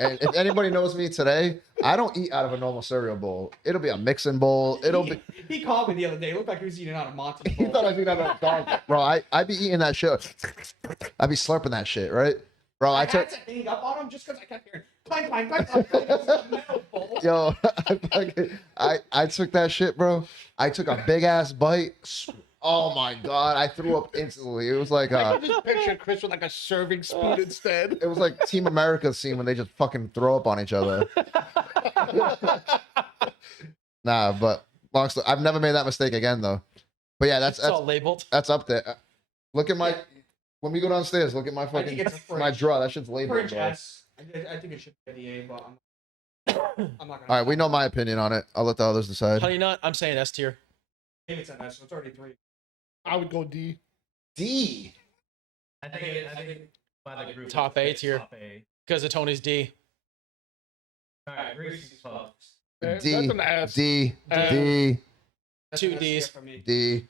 And if anybody knows me today, I don't eat out of a normal cereal bowl. It'll be a mixing bowl. It'll be. He called me the other day. It looked like he was eating out of Monty. He thought I was eating out of a dog, bro. I be eating that shit. I be slurping that shit, right, bro? I I took. had to hang up on him just because I kept hearing clank, clank, clank, clank, clank. It was a metal bowl. Yo, I took that shit, bro. I took a big ass bite. Oh my god, I threw up instantly. It was like I could just picture Chris with like a serving spoon instead. it was like Team America scene when they just fucking throw up on each other. Nah, but long story. I've never made that mistake again though. But yeah, It's all labeled. that's up there. Look at my when we go downstairs. Look at my I think fucking it's a my fridge. drawer. That shit's labeled, Fridge bro. S. I think it should be the A, but I'm not gonna. All right, we know my opinion on it. I'll let the others decide. Honey Nut, I'm saying S tier. Maybe it's an S, so it's already 3. I would go D. D. I think by the group Top it's A tier. Top A. Because of Tony's D. All right, Reese's Puffs. That's D. an S. D. Uh, D. That's Two an S tier Ds. for me. D.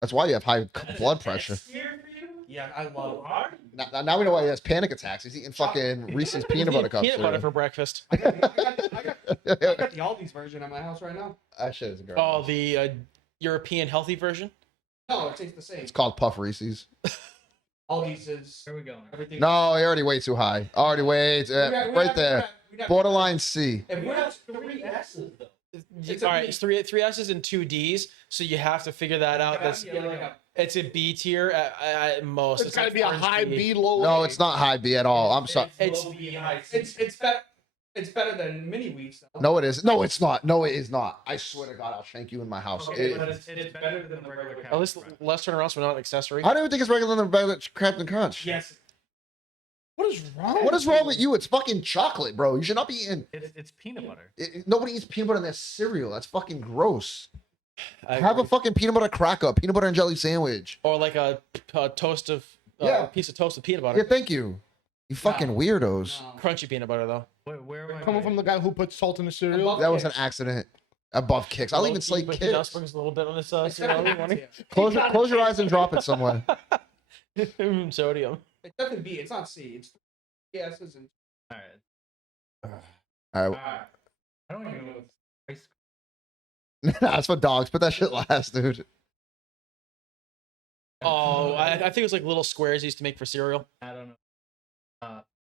That's why you have high blood pressure. Yeah, I love. Now we know why he has panic attacks. He's eating fucking Reese's peanut butter cups. Peanut butter for breakfast. I got the Aldi's version at my house right now. That shit is great. Oh, the European healthy version. No, it tastes the same. It's called Puff Reese's. Aldi's is Where are we going? everything. No, you're already way too high. Already way too, right there. Borderline C. If we have 3 S's, though. It's a All right, B. it's three S's and 2 D's, so you have to figure that out. That's Yeah, like a- it's a B tier at most. It's got to like be a fringe high B, low No, A. it's not high B at all. I'm sorry. It's- low B, high C. It's better than mini wheats though. No, it is. No, it's not. No, it is not. I swear to God, I'll shank you in my house. Okay, It- but it's better than the regular At least Captain Crunch. let's turn around so we're not an accessory. I don't even think it's regular than regular Captain Crunch. Yes. What is wrong? What is wrong with you? It's fucking chocolate, bro. You should not be eating. It's peanut butter. Nobody eats peanut butter in their cereal. That's fucking gross. I Have a agree. fucking peanut butter cracker, peanut butter and jelly sandwich. Or like a toast of Yeah. piece of toast with peanut butter. Yeah, thank you. You fucking weirdos. No. Crunchy peanut butter though. Where am I Coming from the guy who puts salt in the cereal. Above- That was an Kicks. accident. Above Kicks. I'll even say But he Kicks. does brings a little bit on his It's cereal every definitely morning. B tier. Close your eyes and drop it somewhere. Sodium. It's definitely B. It's not C. It's 3 S's and All right. All All right. right. I don't even know what's ice That's for dogs. Put that shit last, dude. Oh, I think it was like little squares he used to make for cereal. I don't know.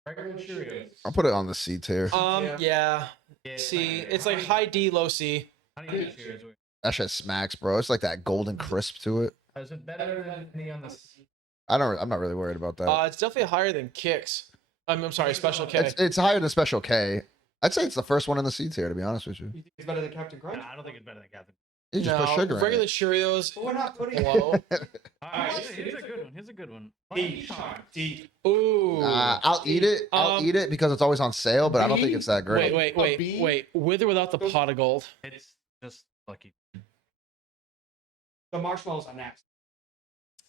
Regular Cheerios. I'll put it on the C tier. Yeah. Yeah. Yeah, C. alright. It's like high D, low C. Honey Nut Cheerios. That shit smacks, bro. It's like that golden crisp to it. Is it better than any on the? I'm not really worried about that. It's definitely higher than Kicks. I'm sorry, Special K. It's higher than Special K. I'd say it's the first one in the C tier, to be honest with you. You think it's better than Captain Crunch? I don't think it's better than Captain. You just put No, sugar in regular it. Cheerios. But we're not putting Low. All right, here's a good one. Here's a good one. Lucky D. Charms. D. Ooh. I'll eat it. I'll eat it because it's always on sale, but I don't think it's that great. Wait. With or without the pot of gold? It's just Lucky. The marshmallows are nasty.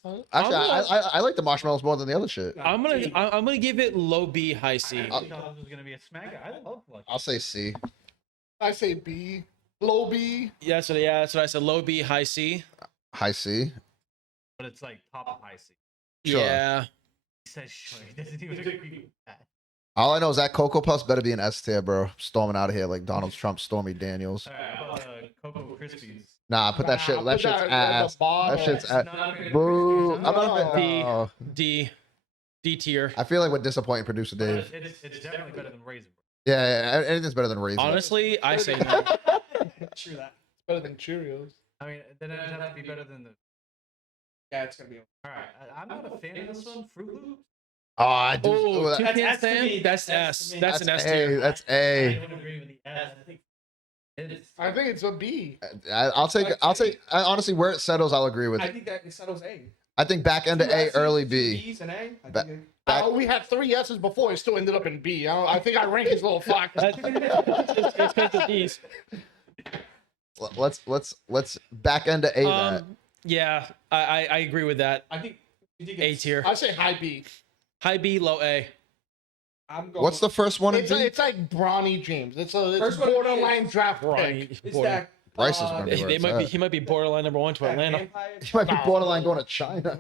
Actually, I'm gonna- I like the marshmallows more than the other shit. No, I'm D. gonna give it low B, high C. I thought this was gonna be a smack. I love Lucky. I'll say C. I say B. Low B. Yeah, that's what I said. Low B, high C. High C. But it's like top of high C. Sure. Yeah. He says sure. He doesn't even agree with that. All I know is that Cocoa Puffs better be an S tier, bro. Storming out of here like Donald Trump, Stormy Daniels. All right, how about Cocoa Krispies? Nah, put that shit. Nah, That put shit's that at the ass. bottom. That shit's It's ass. not a Boo. I'm Krispies, not No. even. No. D tier. I feel like we're disappointing producer but Dave. it's definitely better than Raisin Bran. Yeah, anything's better than raisin. Honestly, I say no. True that. Better than Cheerios. I mean, then it'd have to be better than the. Yeah, it's gonna be. All right, I'm not a fan of this one. Fruit Loops. Oh, I do. Oh, that- Toucan That's S to Sam? me. That's That's S. to me. That's an S A. tier. That's I A. don't agree with the S. I think it's. I think it's a B. I'll take. Honestly, where it settles, I'll agree with I it. think that it settles A. I think back end of Two A, S's, early two B. B's and A. I Ba- think Back- We had 3 S's before. It still ended up in B. I think I ranked his little fuck. It's because of these. Let's back end of A that. Yeah, I agree with that. I think A tier. I say high B. High B, low A. I'm going. What's the first one in It's, B? it's like Bronny James. It's a First one borderline draft pick. Ronnie, It's border- that. Bryce is gonna be They where it's might be. at. He might be borderline number 1 to that Atlanta. vampire- He might be borderline going to China.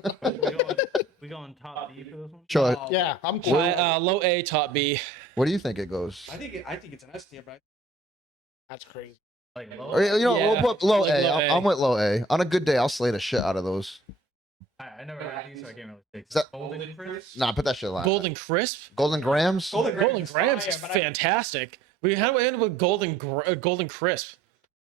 We going top B for this one? Sure. Oh, Yeah, I'm cool. Low A, top B. Where do you think it goes? I think it's an S tier, but That's crazy. Like low. Or, you know, Yeah, we'll put low like A. low A. I'm with low A. On a good day, I'll slay the shit out of those. I never had these, so I can't really say. Is that- Golden Crisp. Nah, put that shit line. Golden Crisp. Golden Grams. Golden Golden is Grams fire, is but I- fantastic. How do we end up with Golden Crisp?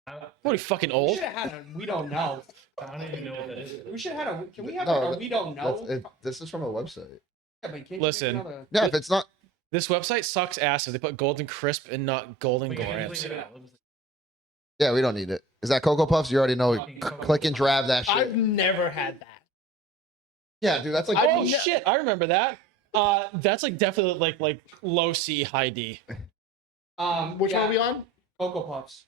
What are you fucking We old? should have had a we don't know. I don't even know what that is. We should have had a. Can we have No, like a we don't know? This is from a website. Yeah, but can't you make Listen. another- Yeah, if it's not. This website sucks ass if they put Golden Crisp and not Golden We can Grams. leave it out. What was it? Yeah, we don't need it. Is that Cocoa Puffs? You already know. Fucking Cocoa Click and drab that shit. I've never had that. Yeah, dude, that's like. Oh shit, I remember that. That's like definitely like low C, high D. Which yeah, one are we on? Cocoa Puffs.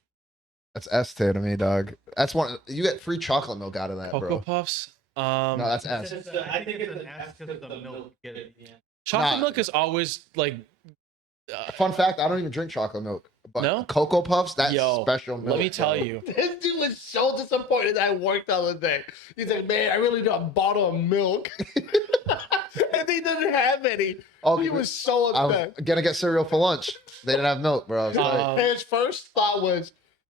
That's S tier to me, dog. That's one. You get free chocolate milk out of that, Cocoa bro. Puffs. No, that's S. I think it's an S because of the milk. Get it? Yeah. Chocolate Nah. milk is always like. Fun fact: I don't even drink chocolate milk. But No? Cocoa Puffs, that's Yo, special milk. let me tell bro. you. This dude was so disappointed that I worked the other day. He's like, man, I really need a bottle of milk. And they didn't have any. Oh, He was so I was upset. gonna get cereal for lunch. They didn't have milk, bro. I was like, Um, His first thought was,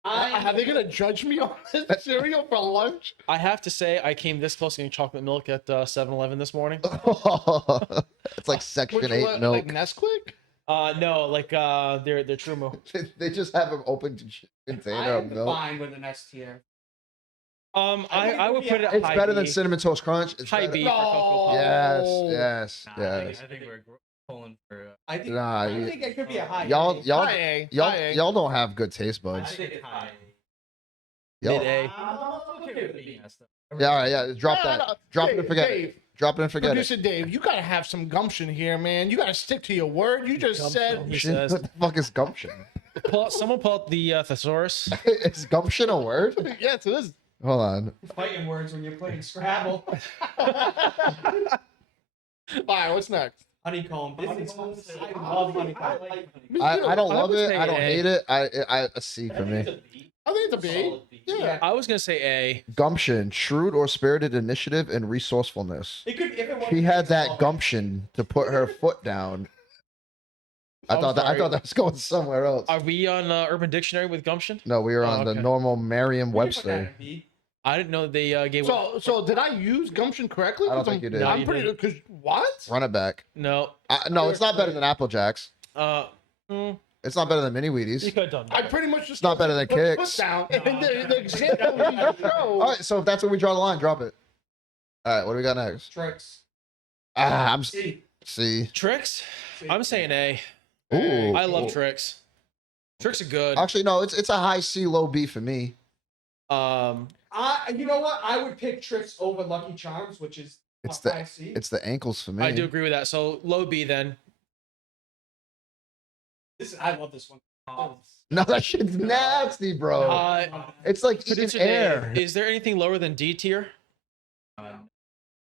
are they going to judge me on this cereal for lunch? I have to say, I came this close to getting chocolate milk at 7-Eleven this morning. it's like Section Which 8 one, milk. like Nesquik? No, like they're Trumo. They just have an open container of I'm milk. fine with an S tier. I would put it at It's high better B. than Cinnamon Toast Crunch. It's High better- B for Cocoa Puffs. Yes, Nah, yes. I think we're pulling for. I think. Nah, I you- think it could be a high. Y'all, A. y'all, High A. y'all, High A. y'all don't have good taste I buds. think it's high. Y'all, Mid A. I'm okay with being S though. yeah, all right, yeah. Drop No, that. no, Drop it Dave, and forget Dave, it. Drop it and forget it. Producer Dave, you got to have some gumption here, man. You got to stick to your word. You just Gumption. He said, says. What the fuck is gumption? Someone pull up the thesaurus. Is gumption a word? yes, it is. Hold on. Fighting words when you're playing Scrabble. All right, what's next? Honeycomb. I love honeycomb. I don't I love would it. say I don't A. hate it. I a C for me. I think it's a B. Yeah. I was gonna say A. Gumption, shrewd or spirited initiative and resourcefulness. It could. If it She had that gumption to put her foot down. I thought that was going somewhere else. Are we on Urban Dictionary with gumption? No, we were Oh, on the okay. normal We could put that Merriam-Webster. in B. I didn't know they gave. So did I use gumption correctly? I don't 'Cause think you did. No, I'm you pretty didn't. because what? Run it back. No. No, it's not better than Apple Jacks. Mm, It's not better than Mini you Wheaties. could have done I that. pretty much just It's not better than put Kicks. foot down. And the example we showed. All right, so if that's where we draw the line, drop it. All right, what do we got next? Tricks. I'm C. C. Tricks. C. I'm saying A. Ooh. I love tricks. Tricks are good. Actually, no, it's a high C, low B for me. You know what? I would pick Tricks over Lucky Charms, which is It's a the high C. it's the ankles for me. I do agree with that. So low B then. I love this one. No, that shit's nasty, bro. It's like eating Producer air. Dave, is there anything lower than D tier?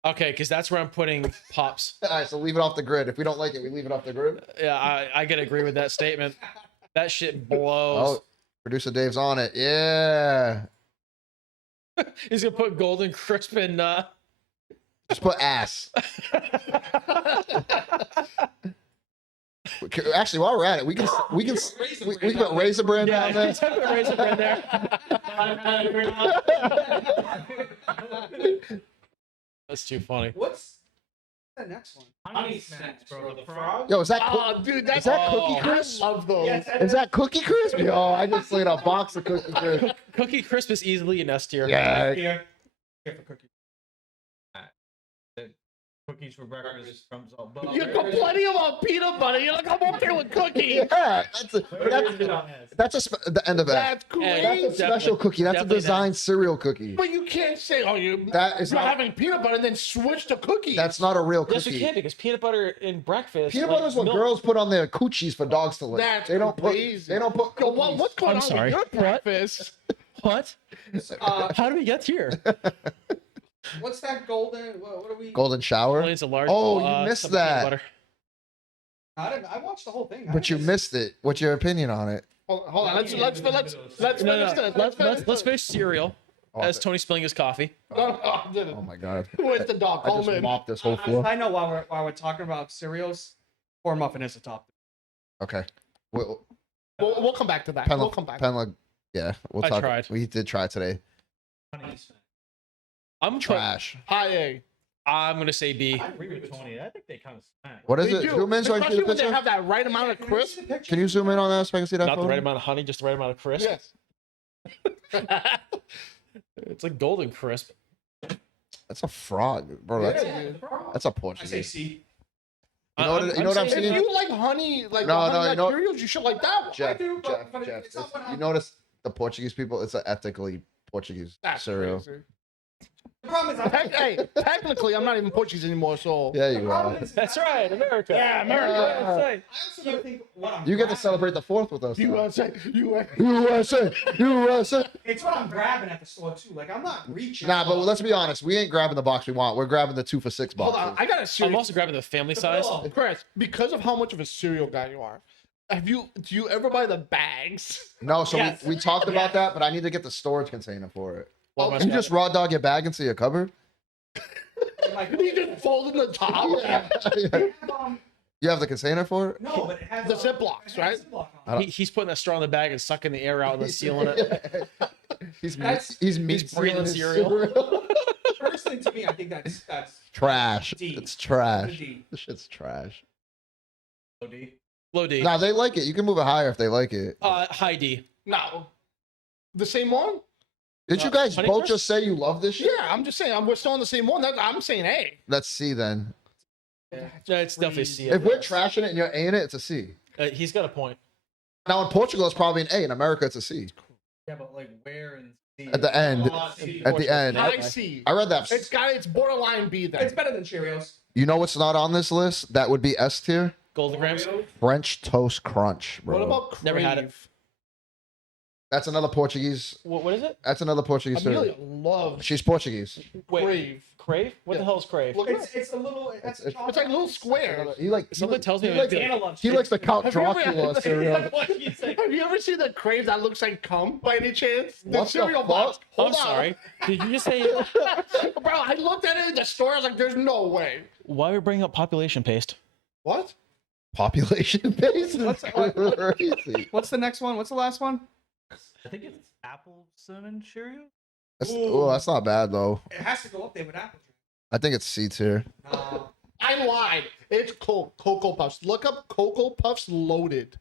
Okay, because that's where I'm putting pops. All right, so leave it off the grid. If we don't like it, we leave it off the grid. Yeah, I gotta agree with that statement. That shit blows. Oh, Producer Dave's on it. Yeah. He's gonna put Golden Crisp in. Just put ass. Actually, while we're at it, we can put Raisin Bran down there. He's put Raisin Bran there. That's too funny. What's the next one? Honey snacks, bro. The frog. Yo, is that Oh, dude, is that Cookie I Crisp? love those. Yes, Is that Cookie Crisp? Yo, I just laid a box of Cookie Crisp. Cookie Crisp is easily an S tier. Yeah. Here for cookies. Cookies for breakfast comes up. You're complaining about peanut butter. You're like, I'm okay with cookies. Yeah, that's the end of that. That's great. Hey, That's a Definitely- special cookie. That's a definitely designed cereal cookie. But you can't say, oh, you're That is not. having peanut butter and then switch to cookies. That's not a real Yes, we cookie. can because peanut butter in breakfast. Peanut like, butter is what milk. girls put on their coochies for dogs to lick. That's They don't crazy. put. They don't put. Yo, Cookies. what's going I'm on sorry. with your breakfast? What? Uh, How do we get here? what's that golden? What are we? Golden shower. Only it's a large. Oh, you missed cup of peanut that. butter. I watched the whole thing. But you missed it. What's your opinion on it? Hold on. Let's No, finish no, this. let's finish cereal. As Tony spilling his coffee. Oh my god. Where's the dog? I Call just him in. mopped this whole floor. I know while we're talking about cereals, corn muffin is the top. Okay. We'll, We'll come back to that. We'll come back. yeah, we'll I talk. tried. We did try today. Honey snack. I'm Trash. High A. I'm gonna say B. I agree with Tony. I think they kind of smack. What is They it? do. Zoom in so I can see Especially the when they picture. have that right amount of crisp. Can you zoom in on that so I can see that? Not the photo? right amount of honey, just the right amount of crisp. Yes. It's like Golden Crisp. That's a frog, bro. That's a I say Portuguese. C. You know what I'm If seeing? you like honey, like No, honey no, you know- Cheerios, you should like that one. Jeff, do, Jeff, but Jeff. it's not what You I- notice the Portuguese people? It's an ethically Portuguese That's cereal. crazy. The problem is, Hey, technically, I'm not even Portuguese anymore, so. Yeah, the you problem are. is, That's right, America. Yeah, America. That's right. I also don't think what I'm You get to grabbing- celebrate the 4th with us. now. USA. USA, USA. It's what I'm grabbing at the store too. Like I'm not reaching. Nah, but let's be honest. We ain't grabbing the box we want. We're grabbing the 2 for $6 Hold on, boxes. I got a I'm serious. also grabbing the family size. Chris, because of how much of a cereal guy you are, do you ever buy the bags? No, so Yes. we talked about that, but I need to get the storage container for it. Well, Can you just raw dog your bag into your cupboard? You just fold in the top. You have the container for it? No, but it has The a- Ziplocs, it has right? Ziploc on it. He's putting that straw in the bag and sucking the air out and then sealing it. he's That's- he's meat he's breathing sealing his cereal. Personally, to me, I think that's Trash. D. It's trash. D. This shit's trash. OD. Low D. Nah, they like it. You can move it higher if they like it. High D. No. The same one? Did you guys Honey both Crisp? just say you love this shit? Yeah, I'm just saying. We're still on the same one. I'm saying A. Let's see then. Yeah, it's definitely C. If we're trashing it and you're A in it, it's a C. He's got a point. Now in Portugal, it's probably an A. In America, it's a C. Yeah, but like where and At the end. At the end. I see. I read that. It's borderline B then. It's better than Cheerios. You know what's not on this list? That would be S tier. Golden Grams. French toast crunch, bro. What about Crave? Never had it. That's another Portuguese. What is it? That's another Portuguese Amelia cereal. loves She's Portuguese. Wait, Crave. Crave? What the Yeah. hell is Crave? Look at It's a little. It's It's It's like little squares. He like Something tells me he it's likes, Anna he likes the Count Have you ever- Dracula cereal. Have you ever seen the Crave that looks like cum by any chance? The What the cereal fuck? box. I'm Hold on. sorry. Did you just say Bro, I looked at it in the store. I was like, there's no way. why are we bringing up population paste? What? Population base. What's- Crazy. What's the next one? What's the last one? I think it's apple cinnamon Cheerios. That's not bad though. It has to go up there with apple. I think it's C tier. No. I lied. It's Cocoa Puffs. Look up Cocoa Puffs loaded.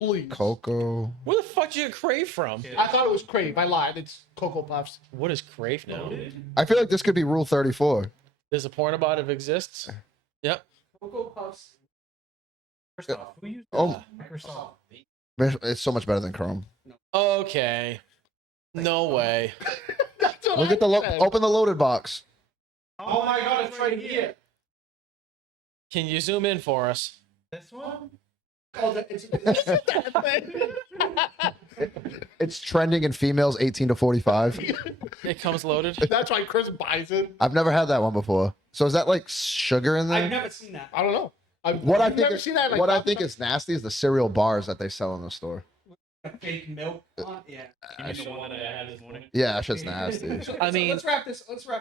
Please. Cocoa. Where the fuck did you get Crave from? I thought it was Crave. I lied. It's Cocoa Puffs. What is Crave now? I feel like this could be Rule 34. There's a porn about it exists. Yep. Cocoa Puffs. First off, who used Oh. Microsoft? It's so much better than Chrome. Okay. No way. That's what Look I at the said. open the loaded box. Oh my God! It's right here. Can you zoom in for us? This one? Oh, it's It's trending in females 18 to 45. It comes loaded. That's why Chris buys it. I've never had that one before. So is that like sugar in there? I've never seen that. I don't know. What I I've think never is, seen that. Like, what I think is nasty is the cereal bars that they sell in the store. A fake milk on. Yeah. You mean the one that I had this morning? Yeah, that shit's nasty. So, I mean- let's wrap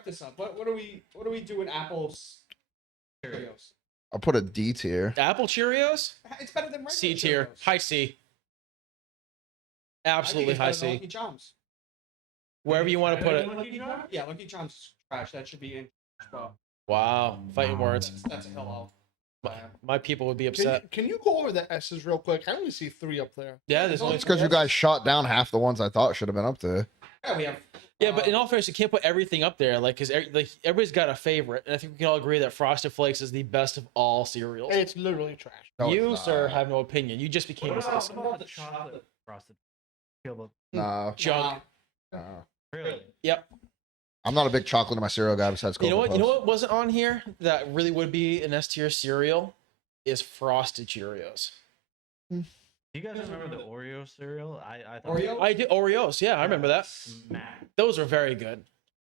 this up. What do we do in apples? Cheerios. I'll put a D tier. Apple Cheerios, It's better than regular C tier, Cheerios. high C. I think Absolutely it's high better than C. Lucky Charms. Wherever you want to put it. Yeah, Lucky Charms is trash. That should be in. Well, Wow, fighting words. that's a hill My people would be upset. Can you go over the S's real quick? I only see 3 up there. Yeah, there's only It's because you guys shot down half the ones I thought should have been up there. Yeah, we have. Yeah, but in all fairness, you can't put everything up there, like, because like everybody's got a favorite, and I think we can all agree that Frosted Flakes is the best of all cereals. It's literally trash. No, You, it's sir, not. have no opinion. You just became a What citizen. about the chocolate frosted? Kill No, Junk. no. Really? Yep. I'm not a big chocolate in my cereal guy besides Cocoa You know what? You know Puffs. what wasn't on here that really would be an S tier cereal is Frosted Cheerios. Do you guys remember the Oreo cereal? I thought Oreo? I did Oreos. Yeah, I remember that. Smack. Those are very good.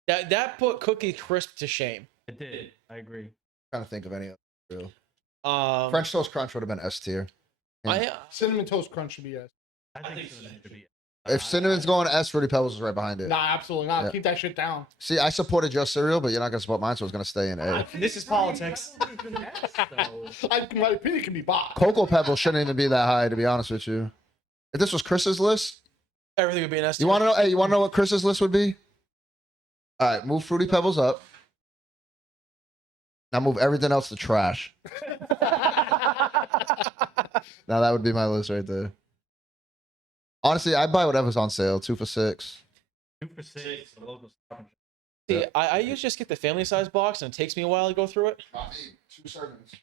That put Cookie Crisp to shame. It did. I agree. Trying to think of any other cereal. French. French Toast Crunch would have been S tier. Cinnamon Toast Crunch should be S. I think cinnamon should be. If Cinnamon's going to S, Fruity Pebbles is right behind it. Nah, absolutely not. Yeah. Keep that shit down. See, I supported your cereal, but you're not going to support mine, so it's going to stay in A. This is politics. My opinion can be bought. Cocoa Pebbles shouldn't even be that high, to be honest with you. If this was Chris's list, Everything would be an S tier. you want to know? Hey, you want to know what Chris's list would be? All right, move Fruity Pebbles up. Now move everything else to trash. Now that would be my list right there. Honestly, I buy whatever's on sale. 2 for $6. 2 for $6. The local Stop and Shop. See, I usually just get the family size box, and it takes me a while to go through it. 2 servings.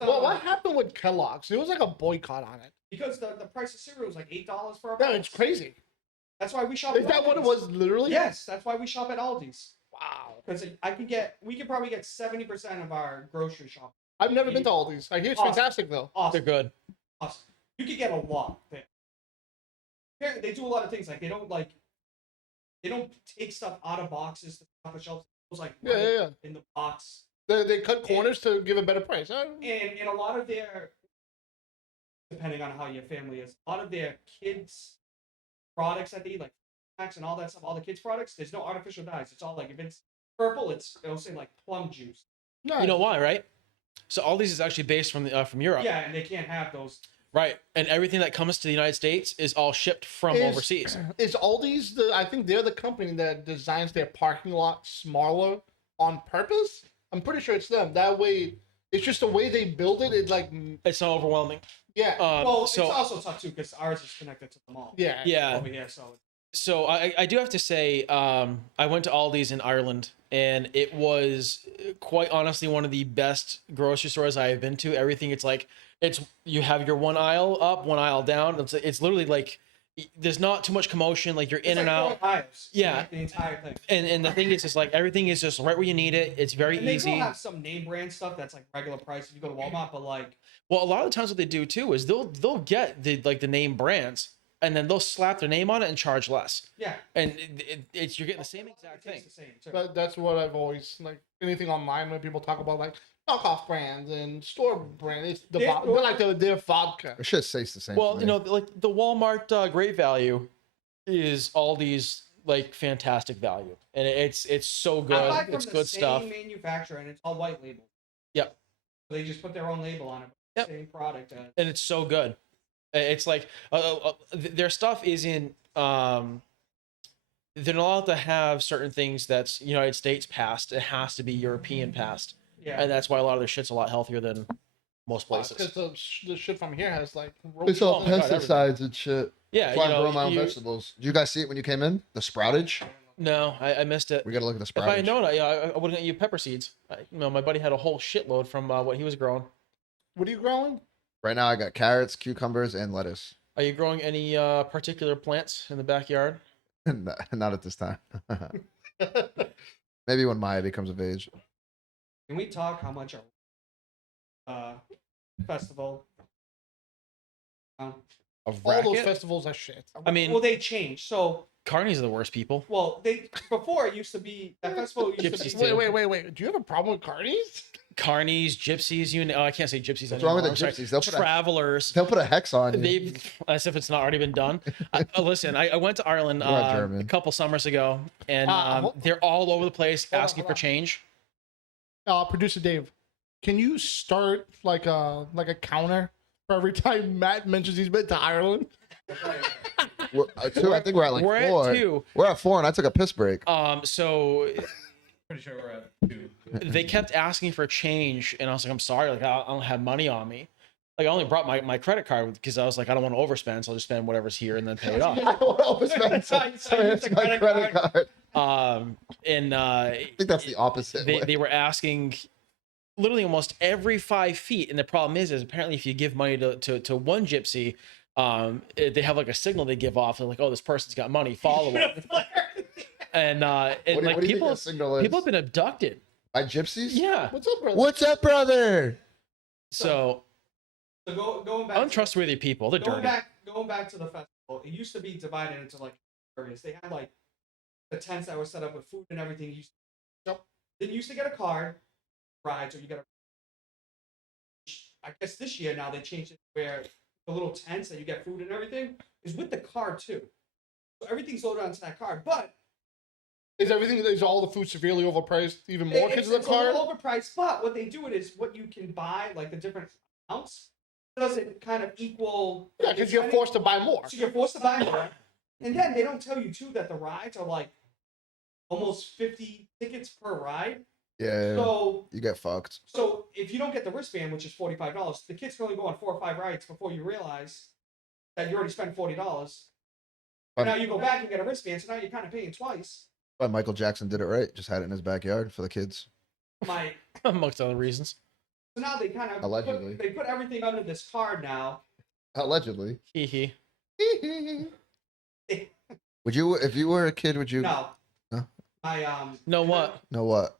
Well, what happened with Kellogg's? There was like a boycott on it. Because the price of cereal is like $8 for a No, box. it's crazy. That's why we shop. Is at that what it Aldi's. was literally? Yes, that's why we shop at Aldi's. Wow. Because we could probably get 70% of our grocery shop. I've never been to Aldi's. I hear it's Awesome. fantastic though. They're Awesome, good. awesome. You could get a lot there. Apparently, they do a lot of things like they don't take stuff out of boxes to stuff on shelves. It goes like Yeah, right yeah, yeah. in the box. They cut corners to give a better price. And a lot of their, depending on how your family is, a lot of their kids products that they eat, like snacks and all that stuff, all the kids products, there's no artificial dyes. It's all like, if it's purple, it'll say like plum juice. No, You know why, right? So all these is actually based from Europe. Yeah, and they can't have those. Right. And everything that comes to the United States is all shipped from overseas. Is Aldi's I think they're the company that designs their parking lot smaller on purpose? I'm pretty sure it's them. That way, it's just the way they build it. It's like, It's not overwhelming. yeah, Well, So it's also tough too because ours is connected to the mall. yeah. yeah. Over here, so I do have to say, I went to Aldi's in Ireland, and it was quite honestly one of the best grocery stores I have been to. Everything, it's you have your one aisle up, one aisle down. It's literally like there's not too much commotion. Like you're in it's and like out. 4 aisles. Yeah. Like the entire thing. And the thing is, it's like everything is just right where you need it. It's very And they easy. will have some name brand stuff that's like regular price if you go to Walmart, but like Well, a lot of the times what they do too is they'll get the name brands, and then they'll slap their name on it and charge less. yeah, And it's you're getting the same exact it tastes thing. the same too. That's what I've always like. Anything online when people talk about like knockoff brands and store brand, it's the They're- they're like their vodka. It should say the same. Well, to you me. know, like the Walmart Great Value is Aldi's like fantastic value, and it's so I good. buy from It's the good same stuff. manufacturer and it's all white label. Yep. They just put their own label on it. Yep. Same product. And it's so good. It's like their stuff isn't. They're not allowed to have certain things that's United States passed. It has to be European passed, Yeah. and that's why a lot of their shit's a lot healthier than most places. Because the shit from here has like It's all Oh my God, pesticides and shit. Yeah, That's why you I grow my know, own vegetables. Did you guys see it when you came in? The sproutage? no, I missed it. We gotta look at the If I had sproutage. known, I would have got you pepper seeds. My buddy had a whole shitload from what he was growing. What are you growing? Right now I got carrots, cucumbers, and lettuce. Are you growing any particular plants in the backyard? Not at this time. Maybe when Maya becomes of age. Can we talk how much our festival? A All those racket? festivals are shit. I mean, Well, they changed. So, carnies are the worst people. well, they before it used to be that festival used Gypsies to be. too. Wait. Do you have a problem with carnies? carnies, gypsies, oh, I can't say gypsies What's wrong with the anymore. I'm sorry. gypsies? They'll put a- Travelers. They'll put a hex on you. They've, as if it's not already been done. Listen, I went to Ireland You're not a German. couple summers ago, and they're all over the place Hold on, asking hold for on. change. Producer Dave, can you start like a counter for every time Matt mentions he's been to Ireland? We're, two, I think we're at like We're 4. at 2. We're at 4, and I took a piss break. So Pretty sure we're at 2. they kept asking for change, and I was like, I'm sorry, like I don't have money on me. Like I only brought my credit card because I was like, I don't want to overspend, so I'll just spend whatever's here and then pay it off. I don't want to overspend, so it's my credit card. And I think that's the opposite. way. they were asking literally almost every 5 feet, and the problem is apparently if you give money to one gypsy, they have like a signal they give off. They're like, oh, this person's got money, follow them. And What like do you think people that signal is? have been abducted. By gypsies? Yeah. What's up, brother? What's up, brother? So So going back. untrustworthy people, they're Going dirty. back to the festival, it used to be divided into like areas. They had like the tents that were set up with food and everything. Then you used to get a card, rides, or you got a. I guess this year now they changed it where the little tents that you get food and everything is with the card too. So everything's loaded onto that card, but Is all the food severely overpriced even more because of the it's a card? little overpriced. But what they do it is what you can buy, like the different amounts, doesn't kind of equal. Yeah, because you're forced to buy more. So you're forced to buy more. And then they don't tell you too that the rides are like almost 50 tickets per ride. Yeah, So you get fucked. if you don't get the wristband, which is $45, the kids can only go on 4 or 5 rides before you realize that you already spent $40. And now you go back and get a wristband, so now you're kind of paying twice. But Michael Jackson did it right. Just had it in his backyard for the kids. My Amongst other reasons. so now they kind of Allegedly. they put everything under this card now. Allegedly. Hee hee. Would you, if you were a kid, would you? No. No? My No what? Know what?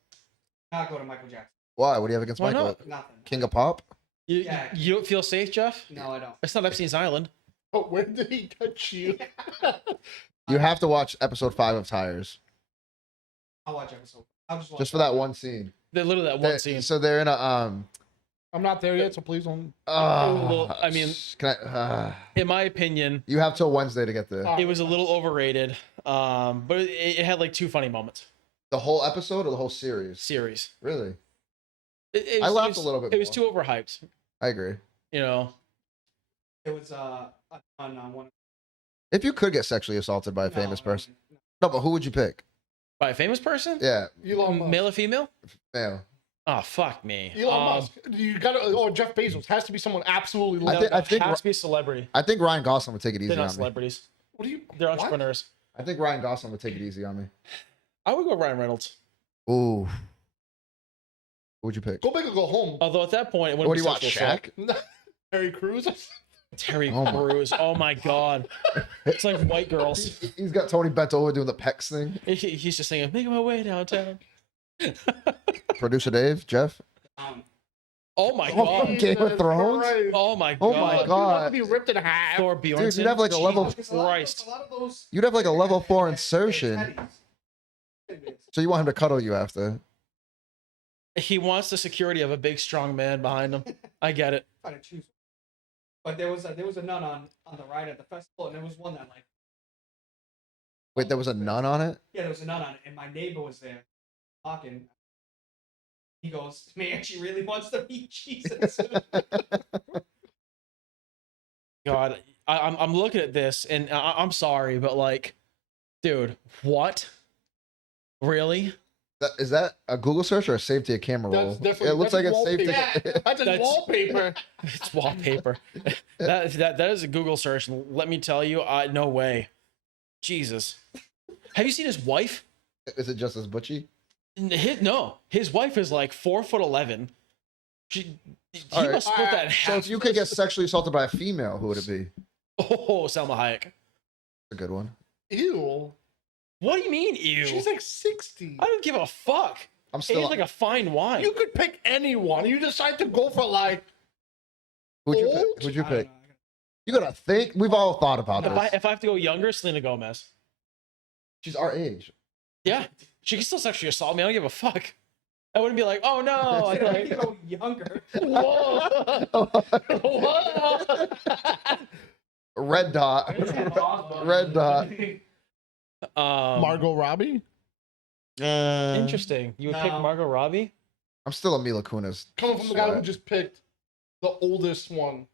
not go to Michael Jackson. Why? What do you have against Why Michael? not? Nothing. King of Pop? You Yeah. you don't feel safe, Jeff? No, I don't. It's not Epstein's Island. Oh, when did he touch you? You have to watch episode 5 of Tires. I'll watch episode. I'll just watch Just for that one scene. They're literally that one They- scene. So they're in a I'm not there yet, so please don't. Well, I mean- can I, In my opinion, you have till Wednesday to get there. Oh. it was a little overrated. But it had like 2 funny moments. The whole episode or the whole series? Series. Really? It I was- laughed it was- a little bit It was more. too overhyped. I agree. You know. It was on one. If you could get sexually assaulted by a famous person. No, but who would you pick? By a famous person? Yeah, Elon Musk. Male or female? male. Oh fuck me. Elon Musk. You gotta. Oh, Jeff Bezos has to be someone absolutely. I think- I think- has to be a celebrity. I think Ryan Gosling would take it easy They're not on me. celebrities. What do you? They're what? entrepreneurs. I think Ryan Gosling would take it easy on me. I would go Ryan Reynolds. Ooh. Who would you pick? Go big or go home. Although at that point, it What wouldn't do you be want, sexual assault. Shaq? Harry Crews. Terry Oh my- Crews. Oh my god. It's like white girls. He's got Tony bent over doing the pecs thing. He's just saying, making my way downtown. Producer Dave, Jeff. Oh my Oh, god. from Game of Thrones? Oh my god. Oh my God. Be ripped in half. Thor Dude, Bjornsson. you'd have like a level. Jesus Christ. A lot of those. You'd have like a level 4 insertion. Teddies. So you want him to cuddle you after? He wants the security of a big, strong man behind him. I get it. Try to choose. But there was a nun on the ride at the festival, and there was one that like Wait, there was a nun on it? yeah, there was a nun on it, and my neighbor was there talking. He goes, man, she really wants to meet Jesus. God, I'm looking at this and I'm sorry, but like, dude, what? Really? Is that a Google search or a save to your camera roll? That's definitely. It looks like that's it's saved wallpaper. to. That's That's- wallpaper. It's wallpaper. that is a Google search. And let me tell you, no way. Jesus. Have you seen his wife? Is it just as butchy? His wife is like 4'11". He All right. must split that in So half. if you could get sexually assaulted by a female, who would it be? Oh, Selma Hayek. A good one. Ew. What do you mean, ew? She's like 60. I don't give a fuck. I'm It's still. like a fine wine. You could pick anyone. You decide to go for like. Who'd you old? pick? Who'd you I don't pick? know. You gotta think. We've all thought about this. if I have to go younger, Selena Gomez. She's our age. Yeah, she can still sexually assault me. I don't give a fuck. I wouldn't be like, oh no. I'd be I like, go younger. Red dot. Red dot. Margot Robbie. Interesting. You would pick No. Margot Robbie? I'm still a Mila Kunis. Coming from the guy who sweat. just picked the oldest one.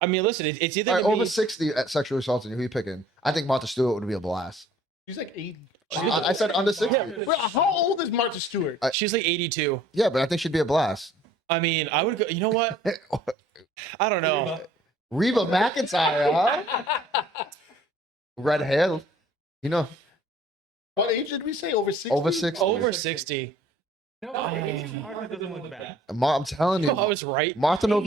I mean, listen, it's either All right, gonna over be 60 at sexually assaulting you. Who you picking? I think Martha Stewart would be a blast. She's like 80. I said under 60. Wait, how old is Martha Stewart? she's like 82. Yeah, but I think she'd be a blast. I mean, I would go. You know what? I don't know. Reba McEntire, huh? Red hair. You know, What age did we say? Over 60? over 60. Over 60. No, Oh, Martha doesn't look bad. I'm telling you, I was right. Martha knows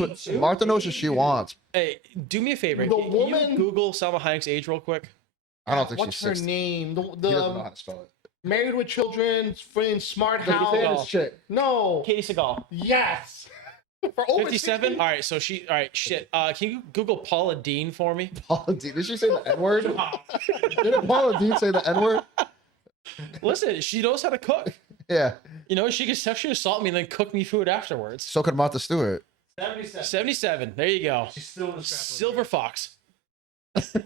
what she wants. Hey, do me a favor. The Can woman- you Google Salma Hayek's age real quick? I don't think What's she's her 60. name? He doesn't know how to spell it. Married with Children, friend, Smart Like, you say House. this shit. No. Katie Seagal. Yes. For over 57? 60? All right, so she. All right, shit. Can you Google Paula Dean for me? Paula Dean. Did she say the N word? Didn't Paula Dean say the N word? Listen, she knows how to cook. Yeah. You know, she can sexually assault me and then cook me food afterwards. So could Martha Stewart. 77. 77. There you go. She's still in the strap. Silver Fox.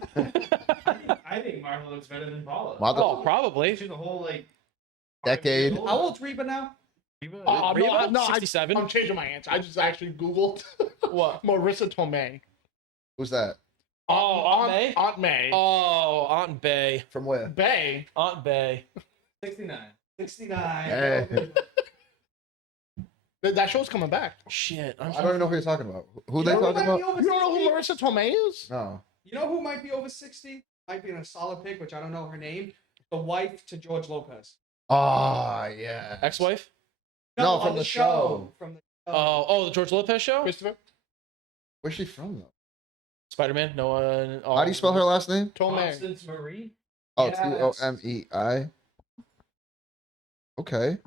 I think Martha looks better than Paula. Martha, Oh, probably. She's a whole like Decade. How old's Reba now? Reba? 67? I'm changing my answer. I just actually Googled What? Marissa Tomei. Who's that? Oh, Aunt May? Aunt May. Oh, Aunt Bay. From where? Bay. Aunt Bay. 69. 69. Hey. That show's coming back. Shit. I don't even know who you're talking about. Who they You know who talking might be about? over You don't know who 60? Marissa Tomei is? No. You know who might be over 60? Might be in a solid pick, which I don't know her name. The wife to George Lopez. Ah, yeah. Ex-wife? No, on from the show. From the Oh, the George Lopez show? Christopher Where's she from though? Spider-Man? No one. How do you spell her last name? Tomei. Constance Marie. Oh, Yes. Tomei. Okay.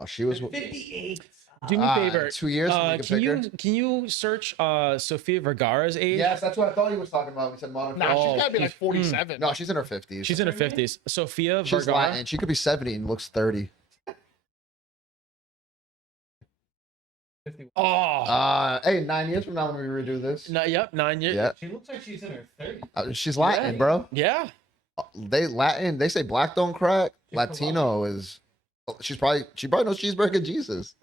Oh, she was. 58. Do me a favor. 2 years. So Can you search Sofia Vergara's age? Yes, that's what I thought he was talking about. We said Monica. Nah, Oh, she's gotta be like he's- 47. No, she's in her 50s. She's in her 50s. Sofia She's Vergara. Latin. She could be 70 and looks 30. Oh. Hey, 9 years from now when we redo this. Yep, 9 years. Yeah, She looks like she's in her 30s. she's Latin, Yeah. bro. Yeah. They Latin. They say black don't crack. Latino is. She probably knows Cheeseburger Jesus.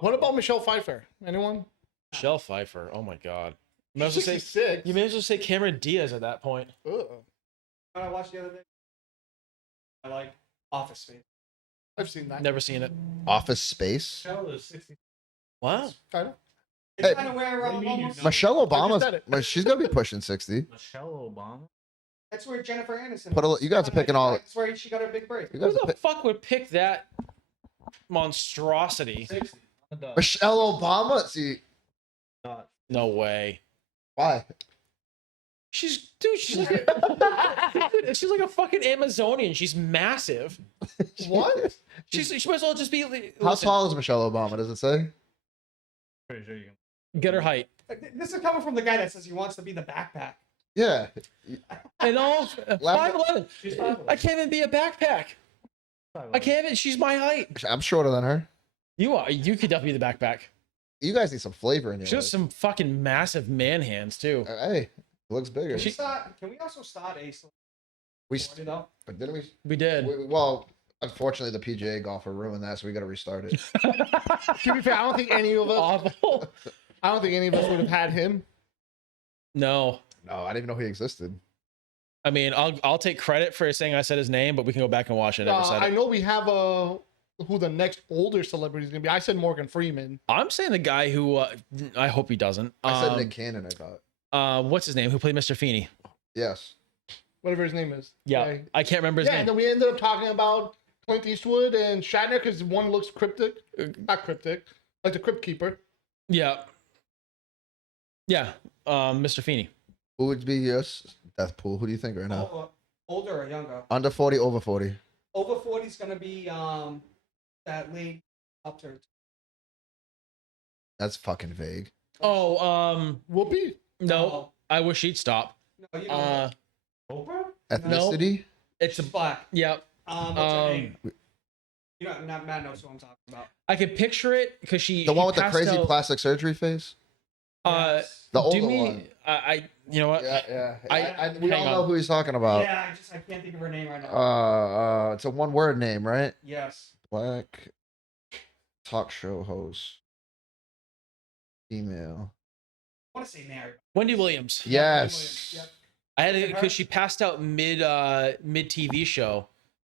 What about Michelle Pfeiffer? Anyone? Michelle Pfeiffer. Oh my God. You may as well say, 66. you may as well say Cameron Diaz at that point. Ugh. What I watched the other day? I like Office Space. I've seen that. Never seen it. Office Space. Michelle is 60. Wow. Kinda. It's Hey, kind of where what do you mean you almost. don't? Michelle I just said Obama. She's gonna be pushing 60. Michelle Obama. That's where Jennifer Aniston. Put a- was. you guys are picking all- That's where she got her big break. You Who guys are the fuck would pick that monstrosity? 60. On the dot. Michelle Obama. See Dot. No way. why? She's like she's like a fucking Amazonian. She's massive. What? She might as well just be. How listen, tall is Michelle Obama? Does it say? Pretty sure you can. Get her height. This is coming from the guy that says he wants to be the backpack. Yeah. And all 5'11". She's 5'11". I can't even be a backpack. I can't even. She's my height. I'm shorter than her. You are. You could definitely be the backpack. You guys need some flavor in your She has life. some fucking massive man hands too. Hey, it looks bigger. Can we also start a We celebrity, though? but didn't we? We did. Well, unfortunately, the PGA golfer ruined that, so we got to restart it. To be fair, I don't think any of us. Awful. I don't think any of us would have had him. No. No, I didn't even know he existed. I mean, I'll take credit for saying I said his name, but we can go back and watch it. I never said I it. know we have who the next older celebrity is gonna be. I said Morgan Freeman. I'm saying the guy who I hope he doesn't. I said Nick Cannon, I thought. What's his name? Who played Mr. Feeney? Yes. Whatever his name is. Yeah, I can't remember his Yeah, name. and then we ended up talking about Clint Eastwood and Shatner because one looks cryptic. Not cryptic. Like the Crypt Keeper. Yeah. Yeah. Mr. Feeney. Who would be yours? Death pool. Who do you think right now? Older or younger? Under 40, over 40. Over 40 is gonna be that lady up to. That's fucking vague. Oh, Whoopi. no. I wish he'd stop. No, you know. Oprah? Ethnicity? It's a She's black. yeah. What's her name? You know, not Matt knows who I'm talking about. I could picture it because The she one with the passed crazy out, plastic surgery face. Yes. The do older me, one. You know what? Yeah. I- We all hang know on. who he's talking about. Yeah, I can't think of her name right now. It's a one-word name, right? Yes. Black talk show host. Female. I want to say Mary. Wendy Williams. Yes. Yep. I had it Her? because she passed out mid TV show.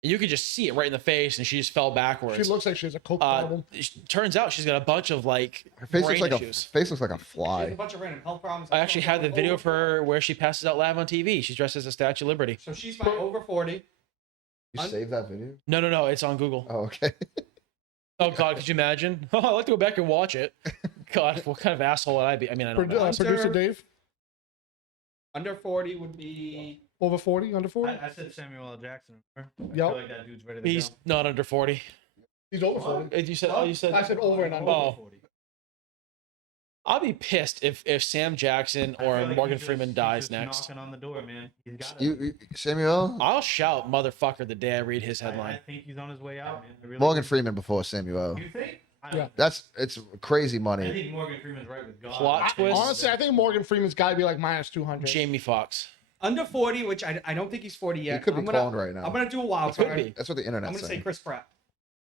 And you could just see it right in the face, and she just fell backwards. She looks like she has a coke problem. Turns out she's got a bunch of like Her face brain looks like issues. a face looks like a She has a fly. bunch of random health problems. I actually had the video of her where she passes out live on TV. She's dressed as a Statue of Liberty. So she's my over 40. You saved that video? No, it's on Google. Oh, okay. Oh God, could you imagine? Oh, I'd like to go back and watch it. God, what kind of asshole would I be? I mean, I don't know. Producer Dave, Under 40 would be. over 40, under 40. I said Samuel L. Jackson. I Yep. feel like that dude's ready to He's go. not under 40. He's over 40. You said. Oh, you said. I said over and under. Oh. I'll be pissed if Sam Jackson I or feel like Morgan he's just- Freeman he's dies just next. Knocking on the door, man. He's got it. Samuel? I'll shout motherfucker the day I read his I headline. think he's on his way out, man. I really Morgan do. Freeman before Samuel. You think? Yeah. It's crazy I money. think Morgan Freeman's right with God. Plot twist. Honestly, I think Morgan Freeman's got to be like minus 200. Jamie Foxx. Under 40, which I don't think he's 40 yet. He could be I'm gonna, cloned right now. I'm going to do a wild It could card. be. That's what the I'm internet's going to say saying. Chris Pratt.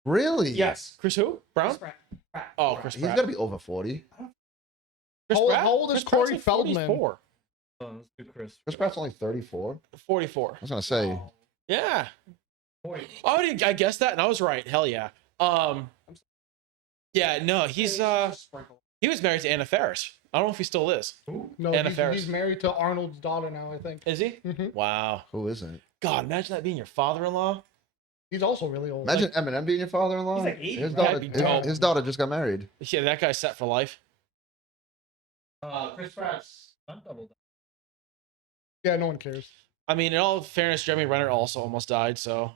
Really? Yes. Chris who? Brown? Chris Pratt. Oh, Chris He's Pratt. got to be over 40. Chris How- Pratt? how old is Chris Pratt's Corey like Feldman? 44. Oh, let's do Chris. Chris Pratt's only 34. 44. I was going to say. Yeah. Boy, I guessed that and I was right. Hell yeah. Yeah, no, he's he was married to Anna Faris. I don't know if he still is. No, Anna he's Faris. married to Arnold's daughter now, I think. Is he? Mhm. Wow. Who isn't? God, imagine that being your father-in-law. He's also really old. Imagine Eminem being your father-in-law. He's like 80, his, right? daughter, That'd be dope. his daughter just got married. Yeah, that guy's set for life. Chris Pratt's stunt double. Yeah, no one cares. I mean, in all fairness, Jeremy Renner also almost died, so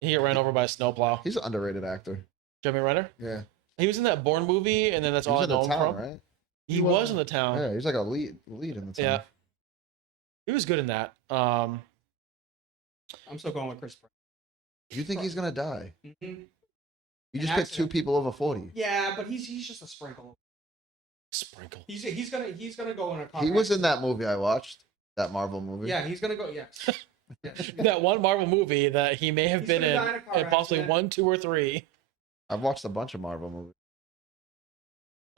he got ran over by a snowplow. He's an underrated actor. Jeremy Renner? Yeah. He was in that Bourne movie, and then that's He all was I in know the him town, from. right? He was in the town. Yeah, he's like a lead in the town. Yeah. He was good in that. I'm still going with Chris Pratt. You think he's going to die? Mm-hmm. You just An picked two accident. people over 40. Yeah, but he's just a sprinkle. Sprinkle. He's gonna go in a. car He was in accident. that movie I watched. That Marvel movie. Yeah, he's gonna go. Yes. Yes. That one Marvel movie that he may have He's been gonna in, die in a car and possibly accident. 1, 2, or 3. I've watched a bunch of Marvel movies.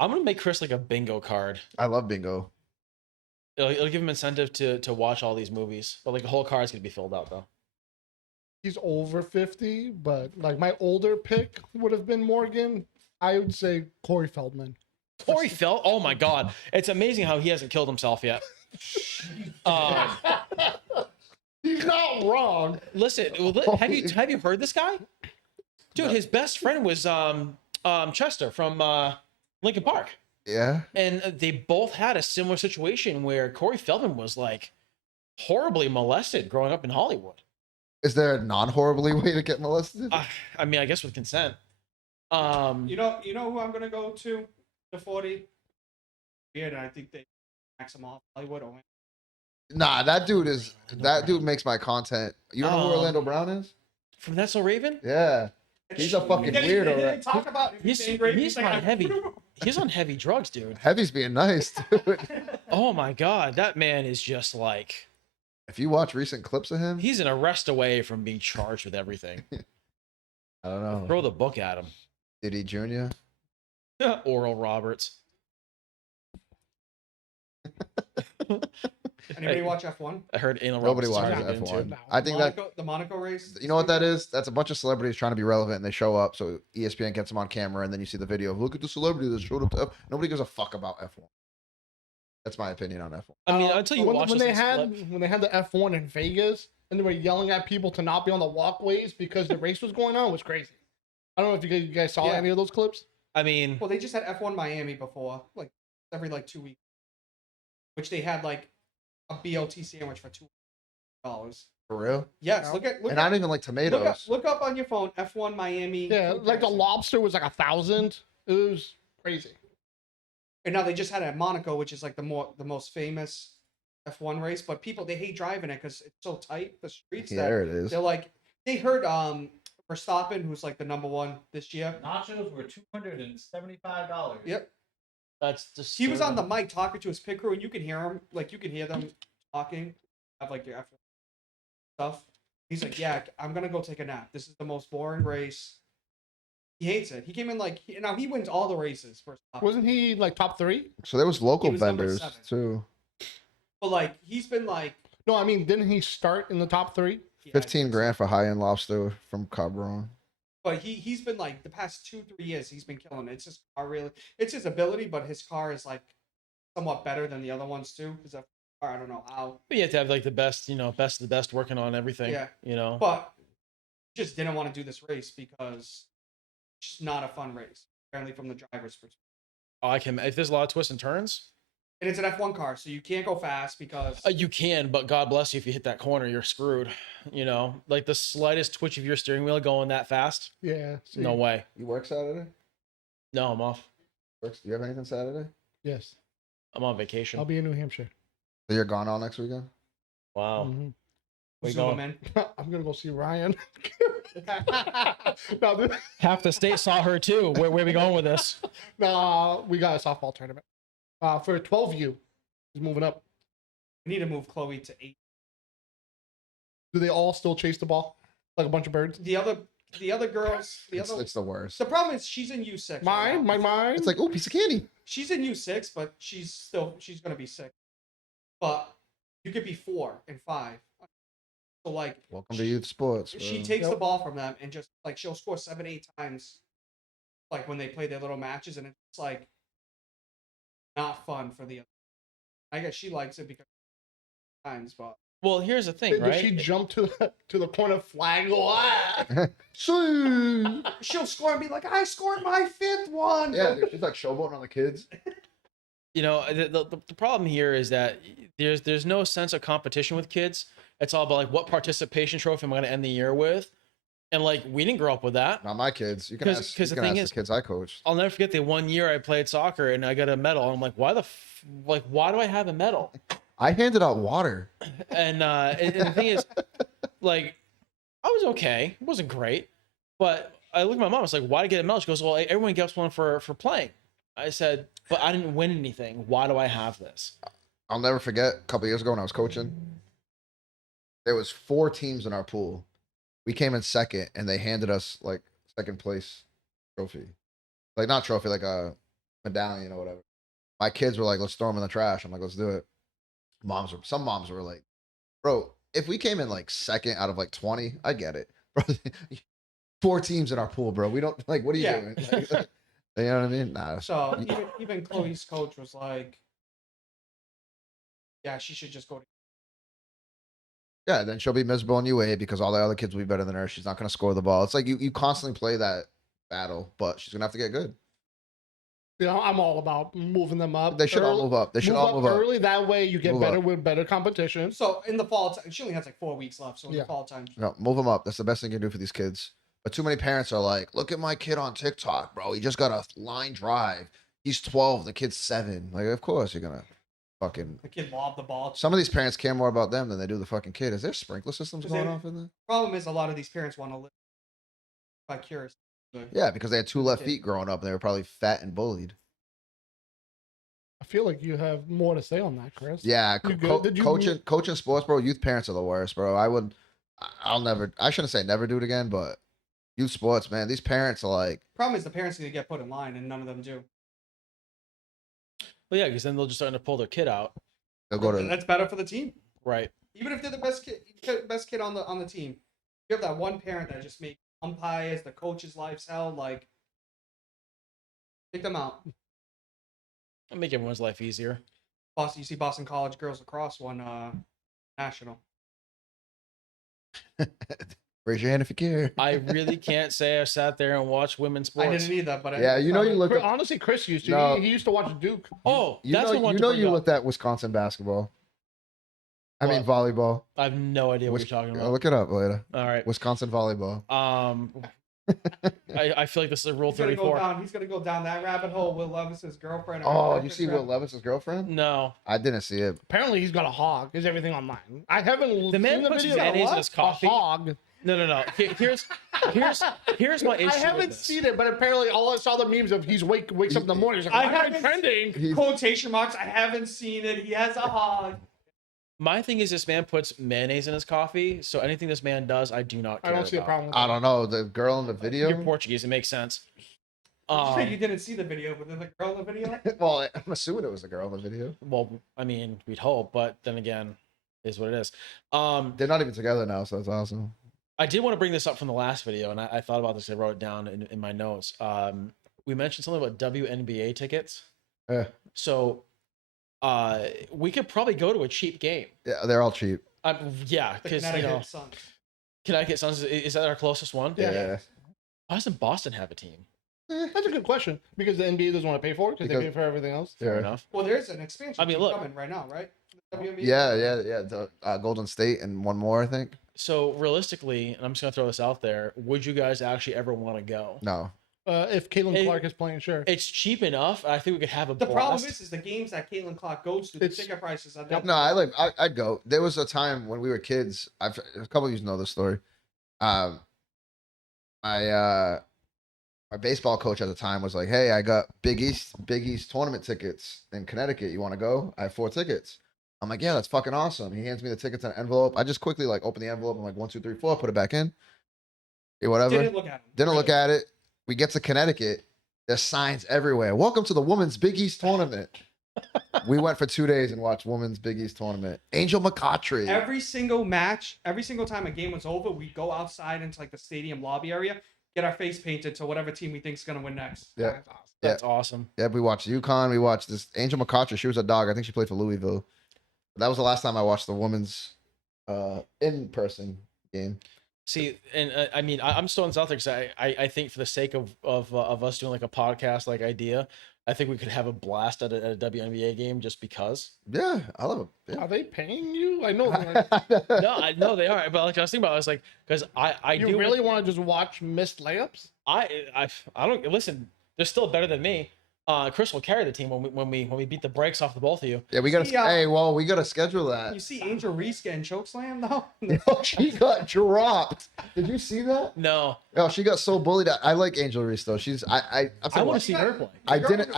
I'm gonna make Chris like a bingo card. I love bingo. It'll give him incentive to watch all these movies, but like the whole card's gonna be filled out though. He's over 50, but like my older pick would have been Morgan. I would say Corey Feldman. Corey Felt. Oh my God, it's amazing how he hasn't killed himself yet. He's not wrong. Listen, have you heard this guy? Dude, his best friend was Chester from Linkin Park. Yeah. And they both had a similar situation where Corey Feldman was like horribly molested growing up in Hollywood. Is there a non-horribly way to get molested? I mean, I guess with consent. You know who I'm gonna go to the 40. Weird, I think they max him off Hollywood. Or Nah, that dude makes my content. You know who Orlando Brown is? From That's So Raven? Yeah. He's a fucking weirdo, They right? talk about He's on heavy. He's on heavy drugs, dude. Heavy's being nice, dude. Oh my God, that man is just like If you watch recent clips of him, he's an arrest away from being charged with everything. I don't know. Throw the book at him. Diddy Jr. Oral Roberts. Anybody watch F1? I heard anal Nobody Roberts watches targeted F1. too. I think that the Monaco race. you know what that is? That's a bunch of celebrities trying to be relevant, and they show up. So ESPN gets them on camera, and then you see the video of look at the celebrity that showed up to F. Nobody gives a fuck about F1. That's my opinion on F1. I mean, until you watch when this they in had clip. when they had the F1 in Vegas and they were yelling at people to not be on the walkways because the race was going on, it was crazy. I don't know if you guys saw Yeah. any of those clips. I mean, Well, they just had F1 Miami before, like every 2 weeks, which they had like a BLT sandwich for $2. For real? Yes, look And I don't even like tomatoes. look up on your phone F1 Miami. Yeah, food like the prices. lobster was like 1,000. It was crazy. And now they just had it at Monaco, which is like the most famous F1 race. But people they hate driving it because it's so tight the streets. Yeah, that there it is. They're like they heard Verstappen, who's like the number one this year. Nachos were $275. Yep. That's just He was on the mic talking to his pit crew, and you can hear him. Like you can hear them talking. Have like your after stuff. He's like, "Yeah, I'm gonna go take a nap. This is the most boring race." He hates it. He came in like now he wins all the races. Wasn't he like top 3? So there was local He was number vendors 7. too. But like he's been like No, I mean, didn't he start in the top 3? yeah, 15 grand for high end lobster from Cabron. But he's been like the past 2-3 years he's been killing it. It's his car really. It's his ability, but his car is like somewhat better than the other ones too. Because I don't know how. But you have to have like the best, best of the best working on everything. Yeah. But he just didn't want to do this race because it's just not a fun race. Apparently from the driver's perspective. Oh, I can. If there's a lot of twists and turns, And it's an F1 car, so you can't go fast because you can. But God bless you if you hit that corner, you're screwed. Like the slightest twitch of your steering wheel going that fast. Yeah. see. No way. You work Saturday? No, I'm off. Do you have anything Saturday? Yes. I'm on vacation. I'll be in New Hampshire. So you're gone all next weekend? Wow. Mhm. We zoom going? him in. I'm going to go see Ryan. no, Half the state saw her too. Where are we going with this? no, we got a softball tournament. For 12U. He's moving up. We need to move Chloe to 8. Do they all still chase the ball like a bunch of birds? The other girls, It's the worst. the problem is she's in U6. right now. Mine. It's like, oh, piece of candy. She's in U6, but she's gonna be 6. But you could be 4 and 5. So like Welcome to youth sports. she bro. takes the ball from them and just like she'll score 7-8 times like when they play their little matches, and it's like not fun for the other. I guess she likes it because times, but Well, here's the thing, Did right? she jump to the corner flag? Go, ah! So, she'll score and be like, I scored my 5th one. yeah, dude, she's like showboating on the kids. The problem here is that there's no sense of competition with kids. It's all about like what participation trophy am I going to end the year with, and like we didn't grow up with that. Not my kids. You can 'Cause- ask, 'cause you the can thing ask is- the kids I coached. I'll never forget the one year I played soccer and I got a medal. I'm like, why do I have a medal? I handed out water. And the thing is, like, I was okay. It wasn't great, but I looked at my mom. I was like, why did I get a medal? She goes, well, everyone gets one for playing. I said, but I didn't win anything. Why do I have this? I'll never forget a couple years ago when I was coaching. There was 4 teams in our pool. We came in second, and they handed us like second place trophy, like not trophy, like a medallion or whatever. My kids were like, "Let's throw them in the trash." I'm like, "Let's do it." Some moms were like, "Bro, if we came in like second out of like 20, I get it, bro. 4 teams in our pool, bro. We don't like. What are you Yeah. doing? Like, you know what I mean? Nah. So even Chloe's coach was like, yeah, she should just go to. Yeah, then she'll be miserable in UA because all the other kids will be better than her. She's not going to score the ball. It's like you constantly play that battle, but she's going to have to get good. I'm all about moving them up. They should all move up. They should all move up. early. That way you get Move better up. with better competition. So in the fall, she only has like 4 weeks left. So in Yeah. the fall time, No, move them up. That's the best thing you can do for these kids. But too many parents are like, look at my kid on TikTok, bro. He just got a line drive. He's 12. The kid's 7. Like, of course you're going to fucking... the kid lobbed the ball. Some of these parents care more about them than they do the fucking kid. Is there sprinkler systems Is going there- off in there? Problem is, a lot of these parents want to live vicarious. Yeah, because they had 2 left Yeah. feet growing up and they were probably fat and bullied. I feel like you have more to say on that, Chris. Yeah, You good? Did you coaching sports, bro. Youth parents are the worst, bro. I shouldn't say never do it again, but youth sports, man. These parents are like, Problem is, the parents need to get put in line, and none of them do. Well, yeah, because then they'll just start to pull their kid out. they'll go And to that's better for the team. Right. Even if they're the best kid on the team, you have that one parent that just makes umpires, the coach's life's hell. Like, take them out. It'll make everyone's life easier. Boston, you see Boston College girls lacrosse won national. raise your hand if you care. I really can't say I sat there and watched women's I sports. didn't either, but Yeah, you know you looked at, Honestly, Chris used to. No. He used to watch Duke. Oh, you that's know, the one. you to know bring you up. looked at Wisconsin basketball. I mean What? volleyball. I have no idea what you're talking about. Look it up later. All right. Wisconsin volleyball. I feel like this is a rule he's gonna go 34. down. He's gonna go down that rabbit hole. Will Levis's girlfriend. Oh, you see Will Levis's girlfriend? No. I didn't see it. Apparently, he's got a hog. Is everything online? I haven't The man seen the puts video. mayonnaise in What? his coffee? A hog. No. Here's my issue. I haven't with this. seen it, but apparently all I saw the memes of wakes up in the morning. He's like, I why am I haven't- trending? Quotation marks. I haven't seen it. He has a hog. My thing is, this man puts mayonnaise in his coffee, so anything this man does, I do not care I don't see a about. problem with I that. don't know. The girl in the video. You're Portuguese. It makes sense. You said you didn't see the video, but there's a girl in the video. Well, I'm assuming it was a girl in the video. Well, I mean, we'd hope, but then again, it is what it is. They're not even together now, so that's awesome. I did want to bring this up from the last video, and I thought about this. I wrote it down in my notes. We mentioned something about WNBA tickets. Yeah. So, we could probably go to a cheap game. Yeah, they're all cheap. Yeah, The because Connecticut Sun. Connecticut Suns is that our closest one? Yeah. Why doesn't Boston have a team? That's a good question because the NBA doesn't want to pay for it because they Because- pay for everything else. Fair Yeah. enough. Well, there's an expansion. I mean, team look. coming right now, right? The WNBA. Yeah. The Golden State and one more, I think. So realistically, and I'm just gonna throw this out there: would you guys actually ever want to go? No. If Caitlin It- Clark is playing, sure. It's cheap enough. I think we could have a The blast. problem is the games that Caitlin Clark goes to, the It's- ticket prices are No, I'd go. There was a time when we were kids. A couple of you know this story. My baseball coach at the time was like, "Hey, I got Big East tournament tickets in Connecticut. You want to go? I have 4 tickets." I'm like, "Yeah, that's fucking awesome." He hands me the tickets in an envelope. I just quickly like open the envelope. I'm like, 1, 2, 3, 4, put it back in. Yeah, whatever. Didn't look at him. Didn't look at it. We get to Connecticut. There's signs everywhere. Welcome to the Women's Big East Tournament. We went for 2 days and watched Women's Big East Tournament. Angel McCautry. Every single match, every single time a game was over, we go outside into like the stadium lobby area, get our face painted to whatever team we think is gonna win next. Yeah. That's awesome. Yeah, we watched UConn. We watched this Angel McCautry. She was a dog. I think she played for Louisville. That was the last time I watched the women's in-person game. See, and I mean, I'm still in South because I think for the sake of us doing like a podcast like idea, I think we could have a blast at a WNBA game just because. Yeah, I love it. Are they paying you? I know. No, I know they are, but like I was thinking about, I was like, because I You do really want to just watch missed layups? I don't listen. They're still better than me. Chris will carry the team when we beat the brakes off the both of you. Yeah, we gotta. See, Hey, well, we gotta schedule You that. see Angel Reese getting chokeslammed though? She got dropped. Did you see that? No, Oh, she got so bullied. I like Angel Reese though. She's I want to see her play. I didn't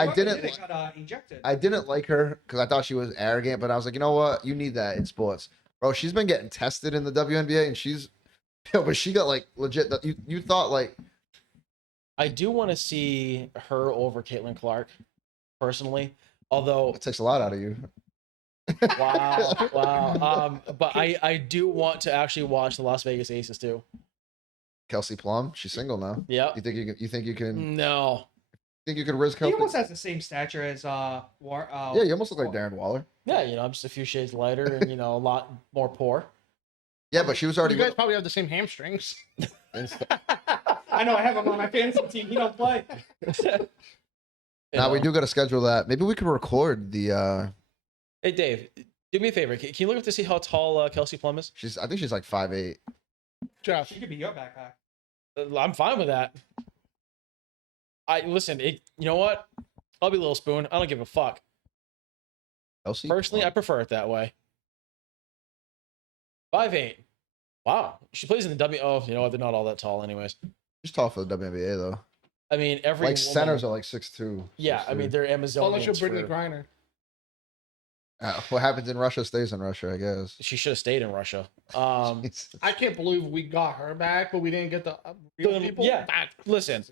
got ejected. I didn't like her because I thought she was arrogant, but I was like, you know what? You need that in sports, bro. She's been getting tested in the WNBA, and she's, but she got like legit. You thought like, I do want to see her over Caitlin Clark, personally. Although, it takes a lot out of you. wow. But I do want to actually watch the Las Vegas Aces too. Kelsey Plum, she's single now. Yeah. You think you can? You think you can? No. Think you could risk He Kelsey? almost has the same stature as War. Yeah, you almost look like Darren Waller. Yeah, I'm just a few shades lighter and a lot more poor. Yeah, but she was already. You guys probably have the same hamstrings. I know I have him on my fantasy team. He don't play. Now we do got to schedule that. Maybe we could record the. Hey Dave, do me a favor. Can you look up to see how tall Kelsey Plum is? I think she's like 5'8". Jeff, He could be your backpack. I'm fine with that. Listen. You know what? I'll be Little Spoon. I don't give a fuck. Kelsey. Personally, I Plum. prefer it that way. 5'8". Wow. She plays in the W. Oh, you know what? They're not all that tall, anyways. She's tall for the WNBA though. I mean, every Like woman- centers are like 6'2". Yeah, I mean, they're Amazonians. unless you're Brittany for- Griner. What happens in Russia stays in Russia, I guess. She should have stayed in Russia. I can't believe we got her back, but we didn't get the real people. Yeah, listen.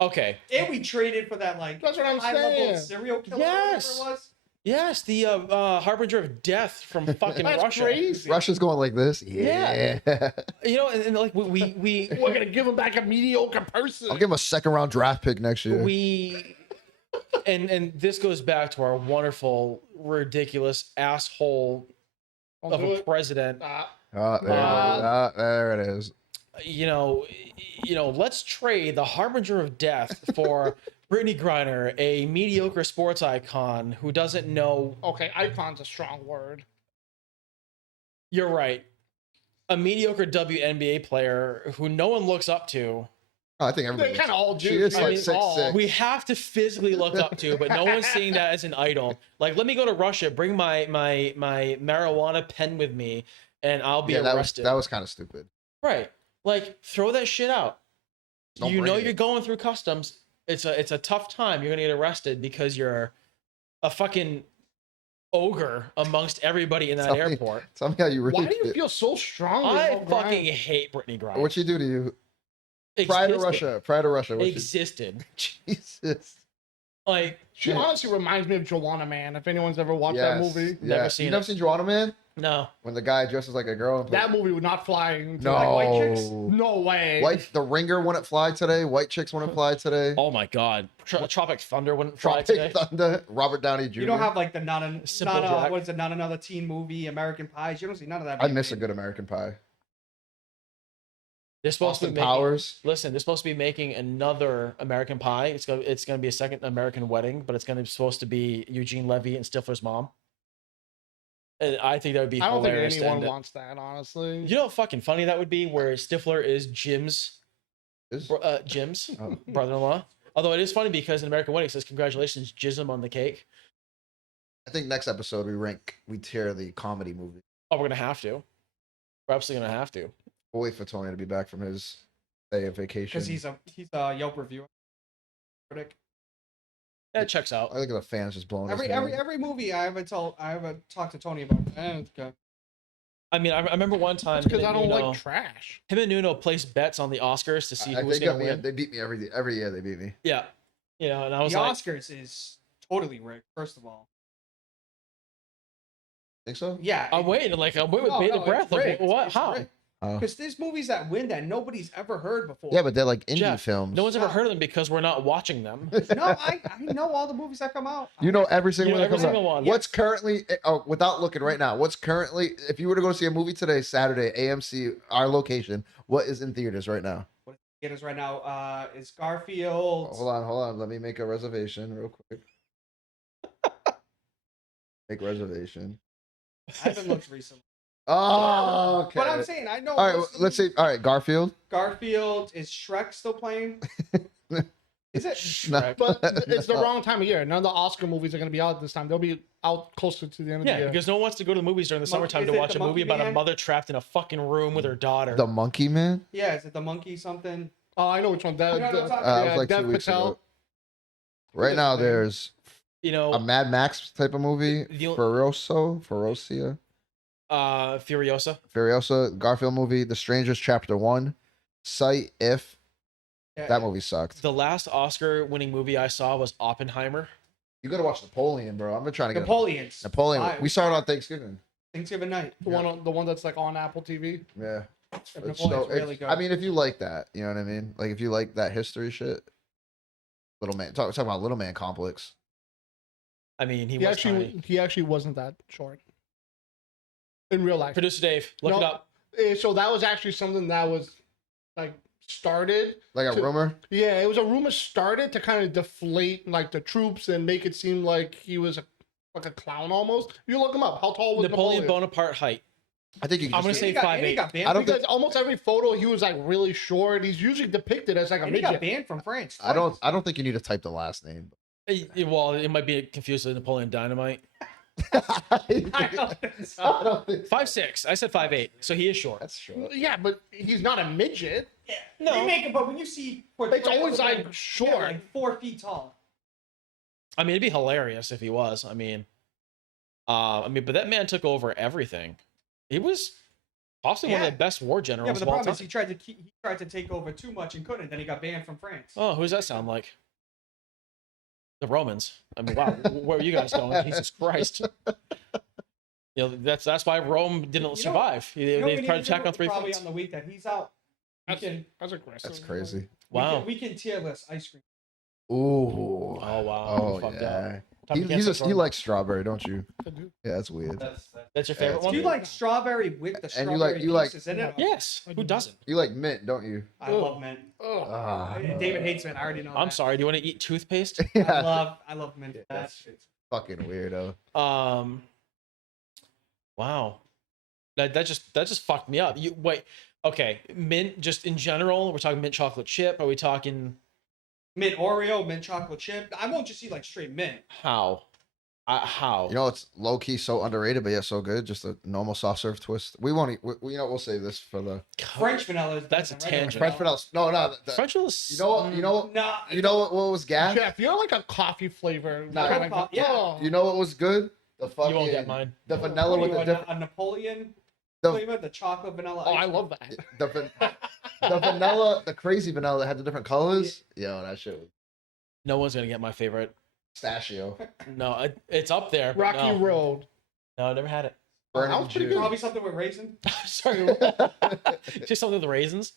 Okay. And we traded for that like That's what I'm high-level saying. serial killer. Yes. Whatever it was. Yes, the harbinger of death from fucking That's Russia. crazy. Russia's going like this. Yeah. Yeah. And like we We're gonna give him back a mediocre person. I'll give him a second round draft pick next year. and this goes back to our wonderful, ridiculous asshole Don't of do a it. president. There it is. Let's trade the harbinger of death for Brittany Griner, a mediocre sports icon who doesn't know. Okay, icon's a strong word. You're right. A mediocre WNBA player who no one looks up to. Oh, I think everybody. They kind of all do. She is I like mean, 6'6". We have to physically look up to, but no one's seeing that as an idol. Like, let me go to Russia, bring my marijuana pen with me, and I'll be Yeah, arrested. that was kind of stupid. Right. Like, throw that shit out. Don't You know bring you're it. going through customs. It's a tough time. You're gonna get arrested because you're a fucking ogre amongst everybody in that Tell me- airport. Tell me how you really Why do you feel so strongly? I about Grimes? fucking hate Brittany Griner. What she do to you? Pride of Russia. Pride of Russia. What Existed. Jesus. Like, She honestly reminds me of Joanna Man. If anyone's ever watched that movie, Never seen You never it. seen Joanna Man? no. When the guy dresses like a girl and that movie would not fly. into, No. like, White Chicks? no way. The Ringer wouldn't fly today. White Chicks wouldn't fly today. Oh my god. Tropic Thunder wouldn't fly today. Tropic Thunder. Robert Downey Jr. You don't have like the Simple Jack. what is it? Not another teen movie, American Pies. You don't see none of that. I being miss a made. good American Pie. They're supposed to Austin be making, Powers. Listen, they're supposed to be making another American Pie. It's gonna be a second American Wedding, but it's supposed to be Eugene Levy and Stifler's mom. And I think that would be I don't think hilarious. to anyone end it. wants that, honestly. You know how fucking funny that would be, where Stifler is Jim's Oh. brother-in-law. Although it is funny because in American Wedding it says congratulations, jism on the cake. I think next episode we tier the comedy movie. Oh, we're gonna have to. We're absolutely gonna have to. We'll wait for Tony to be back from his day of vacation. Because he's a Yelp reviewer critic. That checks out. I think the fans just blowing his Every movie I ever talked to Tony about. It's okay. I mean, I remember one time Because him I and don't Nuno- like trash. him and Nuno placed bets on the Oscars to see who was they gonna got me. win. They beat me every year. They beat me. Yeah, you know, and I was The like, Oscars is totally rigged. First of all, Think so? yeah. I'm waiting with bated breath. Like, what? How? Oh. Because there's movies that win that nobody's ever heard before. Yeah, but they're like indie Jeff, films. No one's ever Stop. heard of them because we're not watching them. No, I know all the movies that come out. You know every single You know one that every comes single out. one. What's currently? Oh, without looking right now, what's currently? If you were to go see a movie today, Saturday, AMC, our location, what is in theaters right now? What it is right now is Garfield. Hold on. Let me make a reservation real quick. Make reservation. I haven't looked recently. Oh, okay. But I'm saying I know. All right, most of let's them. see. All right, Garfield. Garfield, is Shrek still playing? Is it? Shrek. But it's the wrong time of year. None of the Oscar movies are going to be out this time. They'll be out closer to the end of the Yeah, year. because no one wants to go to the movies during the summertime Is to it watch the a movie Monkey about a Man? mother trapped in a fucking room with her daughter. The Monkey Man. Yeah, is it the monkey something? Oh, I know which one. You know what I'm talking It was like Dev 2 weeks Patel. ago. Right now, there's You know, a Mad Max type of movie. The- Ferocia, Furiosa. Garfield movie. The Strangers Chapter 1. Sight. If. Yeah, That movie sucked. The last Oscar-winning movie I saw was Oppenheimer. You gotta watch Napoleon, bro. I've been trying to get Napoleon's. Napoleon. Fire. We saw it on Thanksgiving. Thanksgiving night. The one that's like on Apple TV. Yeah. Napoleon's So, really good. I mean, if you like that, you know what I mean? Like, if you like that history shit, Little Man. Talk about Little Man complex. I mean, he He was tiny. actually wasn't that short in real life. Producer Dave, look No. it up. So that was actually something that was like started. Like a rumor. Yeah, it was a rumor started to kind of deflate like the troops and make it seem like he was like a clown almost. You look him up. How tall was Napoleon Napoleon? Bonaparte height. I think you can I'm gonna just say And he got- 5'8". and he got banned. I don't Because almost every photo he was like really short. He's usually depicted as like a And he got midget. banned from France. I don't think you need to type the last name. Well, it might be confused with Napoleon Dynamite. I don't think so. I don't think 5'6". I said 5'8", so he is short. that's short. Yeah, but he's not a midget. No. They make it, but when you see It's always like yeah, short. like 4 feet tall. I mean, it'd be hilarious if he was. I mean, but that man took over everything. He was possibly one Yeah. of the best war Yeah, generals but the of all problem time. is he tried to take over too much and couldn't. Then he got banned from France. Oh, who does that sound like? The Romans. I mean, wow, where were you guys going? Jesus Christ. You know, that's why Rome didn't You know- survive. You know what They we tried need to attack do on 3 probably fronts. on the week that he's out. We can That's aggressive. That's crazy. Wow. we can tier list ice cream. Ooh. Oh, wow. Oh Fucked up. yeah. Tom, you can't You say like strawberry, don't you? I do. Yeah, that's weird. That's your Yeah, favorite it's one? Do you like strawberry with the And strawberry you like- pieces in it? Yes. Who doesn't? You like mint, don't you? I love mint. Ugh. Ah, David hates mint. I already know. I'm that. sorry. Do you want to eat toothpaste? yeah, I love mint. that's fucking weirdo. Wow. That just fucked me up. You wait. Okay, mint just in general. We're talking mint chocolate chip. Are we talking Mint Oreo, mint chocolate chip. I won't just eat like straight mint. how? How? You know, it's low key so underrated, but yet so good. Just a normal soft serve twist. We won't. You know, we'll save this for the French vanilla is That's better a than regular tangent. French vanilla. No, no. French was. You know what? You know what? Nah, You know what was gas? Jeff, you're like a coffee flavor. Nah, kinda guy. yeah. Oh. You know what was good? The fucking You won't get mine. the vanilla What with are the you, different. a Napoleon The, flavor, the chocolate vanilla. Oh, I ice love that. the vanilla, the crazy vanilla that had the different colors. Yo, that shit was No one's gonna get my favorite. pistachio. No, it's up there. but Rocky no. Road. No, I never had it. Oh, that Burning was pretty Jew. Probably something with raisin. Sorry. Just something with the raisins.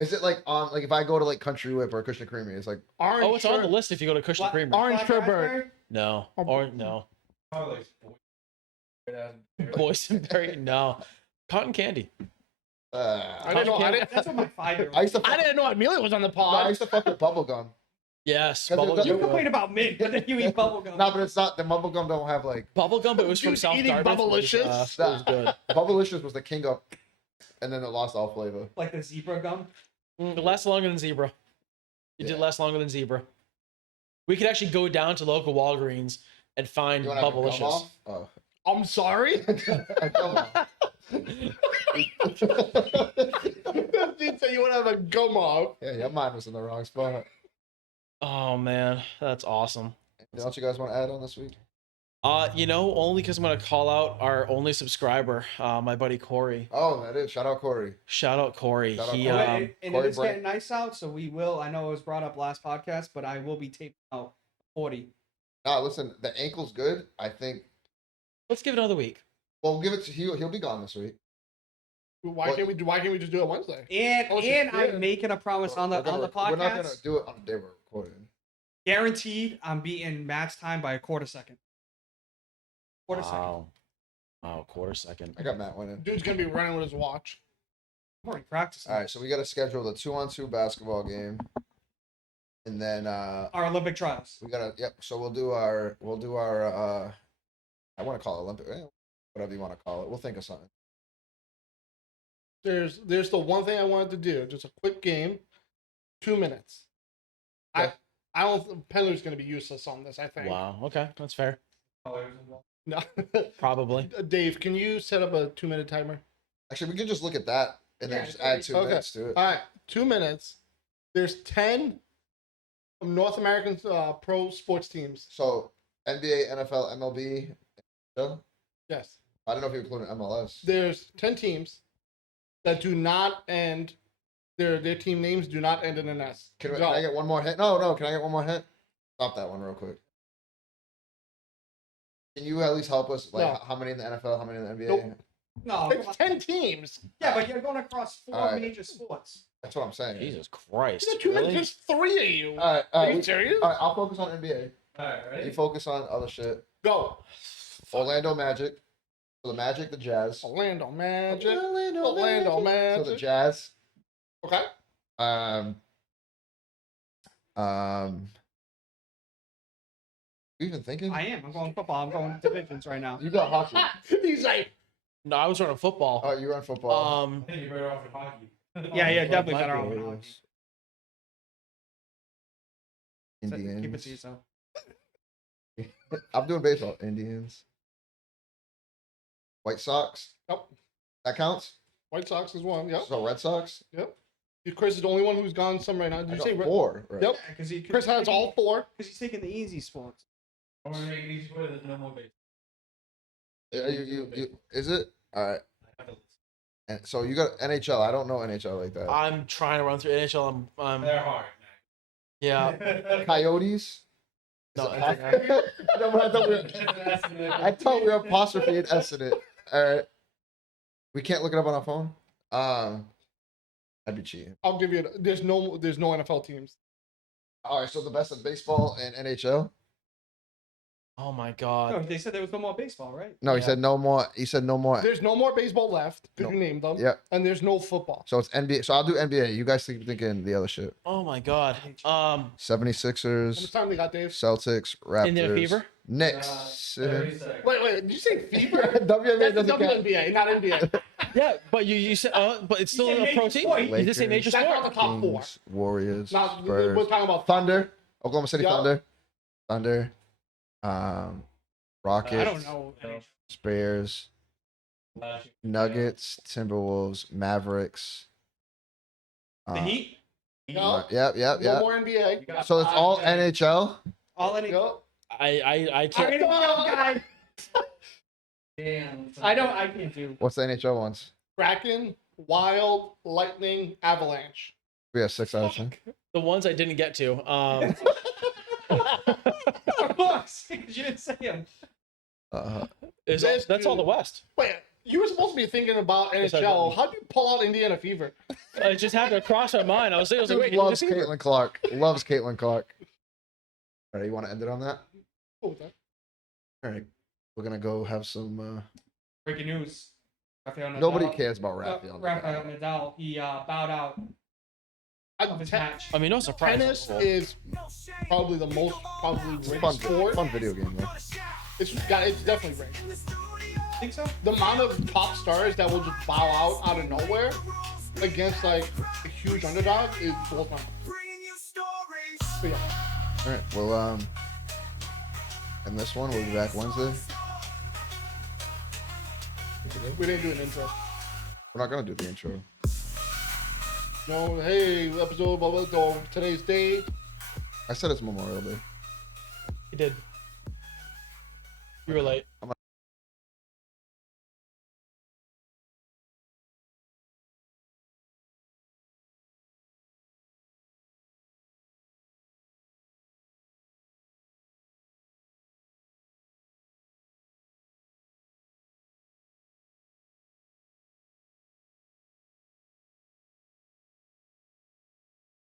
Is it like on like if I go to like Country Whip or Cushion Creamy, it's like Orange. Oh, it's on the shirt. list if you go to Cushion Black- Creamer. Orange black sherbet. raspberry? No. Oh, Or no. Probably like Boysenberry. No. Cotton candy. I didn't know. That's what my 5-year-old. I used to I fuck, didn't know Amelia was on the I pod. used to fuck with bubble gum. Yes. Because Bubble it You doesn't- complain about mint, but then you eat bubblegum. No, but it's not. The bubble gum don't have like Bubble gum, but it was from Dude, South eating Dartmouth. Bubblicious? It was good. Bubblicious was the king of, and then it lost all flavor. Like the zebra gum. It lasts longer than Zebra. It did Yeah. last longer than Zebra. We could actually go down to local Walgreens and find You want to have a gum Bubblicious. off? Oh. I'm sorry. A gum off. Dude said you want to have a gum off. Yeah, your mind was in the wrong spot. Oh man, that's awesome. Anything else you guys want to add on this week? Only because I'm gonna call out our only subscriber, my buddy Corey. Oh, that is. Shout out Corey. Shout out Corey. Shout out He Corey. And Corey it is getting nice out, so we will. I know it was brought up last podcast, but I will be taping out 40. Nah, listen, the ankle's good. I think. let's give it another week. Well, we'll give it to he'll be gone this week. Why What? can't we? Why can't we just do it Wednesday? And Oh, it's and just- I'm yeah. making a promise on the We're not gonna podcast. do it on the day we're recording. Guaranteed, I'm beating Matt's time by a quarter second. Quarter second. Wow, quarter second. I got Matt winning. Dude's gonna be running with his watch. I'm already practicing. All right, so we got to schedule the 2-on-2 basketball game, and then Our Olympic trials. we gotta. Yep. So we'll do our. I want to call it Olympic. Whatever you want to call it. We'll think of something. There's the one thing I wanted to do. Just a quick game, 2 minutes. Yeah. I don't. Pendler's gonna be useless on this. I think. Wow. Okay, that's fair. No. Probably. Dave, can you set up a 2-minute timer? Actually, we can just look at that and then Yeah, just add 2 okay. minutes to it. All right, 2 minutes. There's 10 North American pro sports teams. So NBA, NFL, MLB. Yeah? Yes. I don't know if you include MLS. There's 10 teams that do not end. Their team names do not end in an S. Can Go. I get one more hint? No. Can I get one more hint? Stop that one real quick. Can you at least help us? Like, No. how many in the NFL? How many in the NBA? Nope. No, come on. It's 10 teams. Yeah, but you're going across 4 All right. major sports. That's what I'm saying. Jesus Christ. There's 2 minutes. Really? There's 3 of you. All right. Are you serious? All right. I'll focus on NBA. Alright, You ready? focus on other shit. Go. Orlando Magic. So the Magic, the Jazz. Orlando Magic. Orlando Orlando So Magic. the Jazz. Okay. You even thinking? I am. I'm going football. I'm going divisions right now. You got hockey. He's like, No, I was running football. Oh, you run football. I think you're better off with hockey. Yeah, definitely might better be off what in it hockey. So Indians. keep it to yourself. I'm doing baseball. Indians. White Sox. Yep. That counts. White Sox is one. Yep. So Red Sox. Yep. Chris is the only one who's gone some right now. Did I you got say 4. Right? Yep. Because Chris has all 4. Because he's taking the easy sports. I want to make it easy for you. There's no more base. Is it? All right. And so you got NHL. I don't know NHL like that. I'm trying to run through NHL. I'm They're hard. yeah. Coyotes. No, Is it I think No, but I thought we were apostrophe and S in it. All right. We can't look it up on our phone. I'd be cheating. I'll give you. There's no NFL teams. All right. So the best of baseball and NHL. Oh my No, god. they said there was no more baseball, right? No, he Yeah. said no more. He said no more. There's no more baseball left because No. you named them. Yeah. And there's no football. So it's NBA. So I'll do NBA. You guys keep thinking the other shit. Oh my god. 76ers, How much time they got, Dave? Celtics, Raptors, In their fever? Knicks. 30 seconds. Wait. Did you say fever? WNBA That's doesn't count. WNBA, not NBA. Yeah, but you said but it's still said a major pro team. sport. You just say major That's sport. not the top 4. Kings, Warriors, Not, Spurs, we're talking about Thunder, Oklahoma City Yeah. Thunder, Thunder. Rockets, I don't know. Bears, Nuggets, Timberwolves, Mavericks. The Heat, No. Yep. No more NBA. So it's all NHL. all in. Yep. I I'm can't. gonna go, guy. Damn. I can't do. What's the NHL ones? Kraken, Wild, Lightning, Avalanche. We have 6 out of 10. The ones I didn't get to. Of course, because you didn't say him. That's all the West. Wait, you were supposed to be thinking about Yes, I NHL. did. How'd you pull out Indiana Fever? It just happened to cross my mind. I was like, wait, Loves is this Caitlin Clark. Loves Caitlin Clark. All right, you want to end it on that? Cool with that. All right, we're gonna go have some. Breaking news. Rafael Nadal, Nobody cares about Rafael. Rafael Nadal. He bowed out of his match. I mean, no surprise. Tennis is probably the most It's a ranked sport. fun video game though. It's definitely ranked. Think so? The amount of top stars that will just bow out of nowhere against like a huge underdog is blows my mind. But yeah, All right, well, and this one we'll be back Wednesday. we didn't do an intro. We're not gonna do the intro. No, hey, episode blah blah blah. Today's date. I said it's Memorial Day. You did. You were late. I'm gonna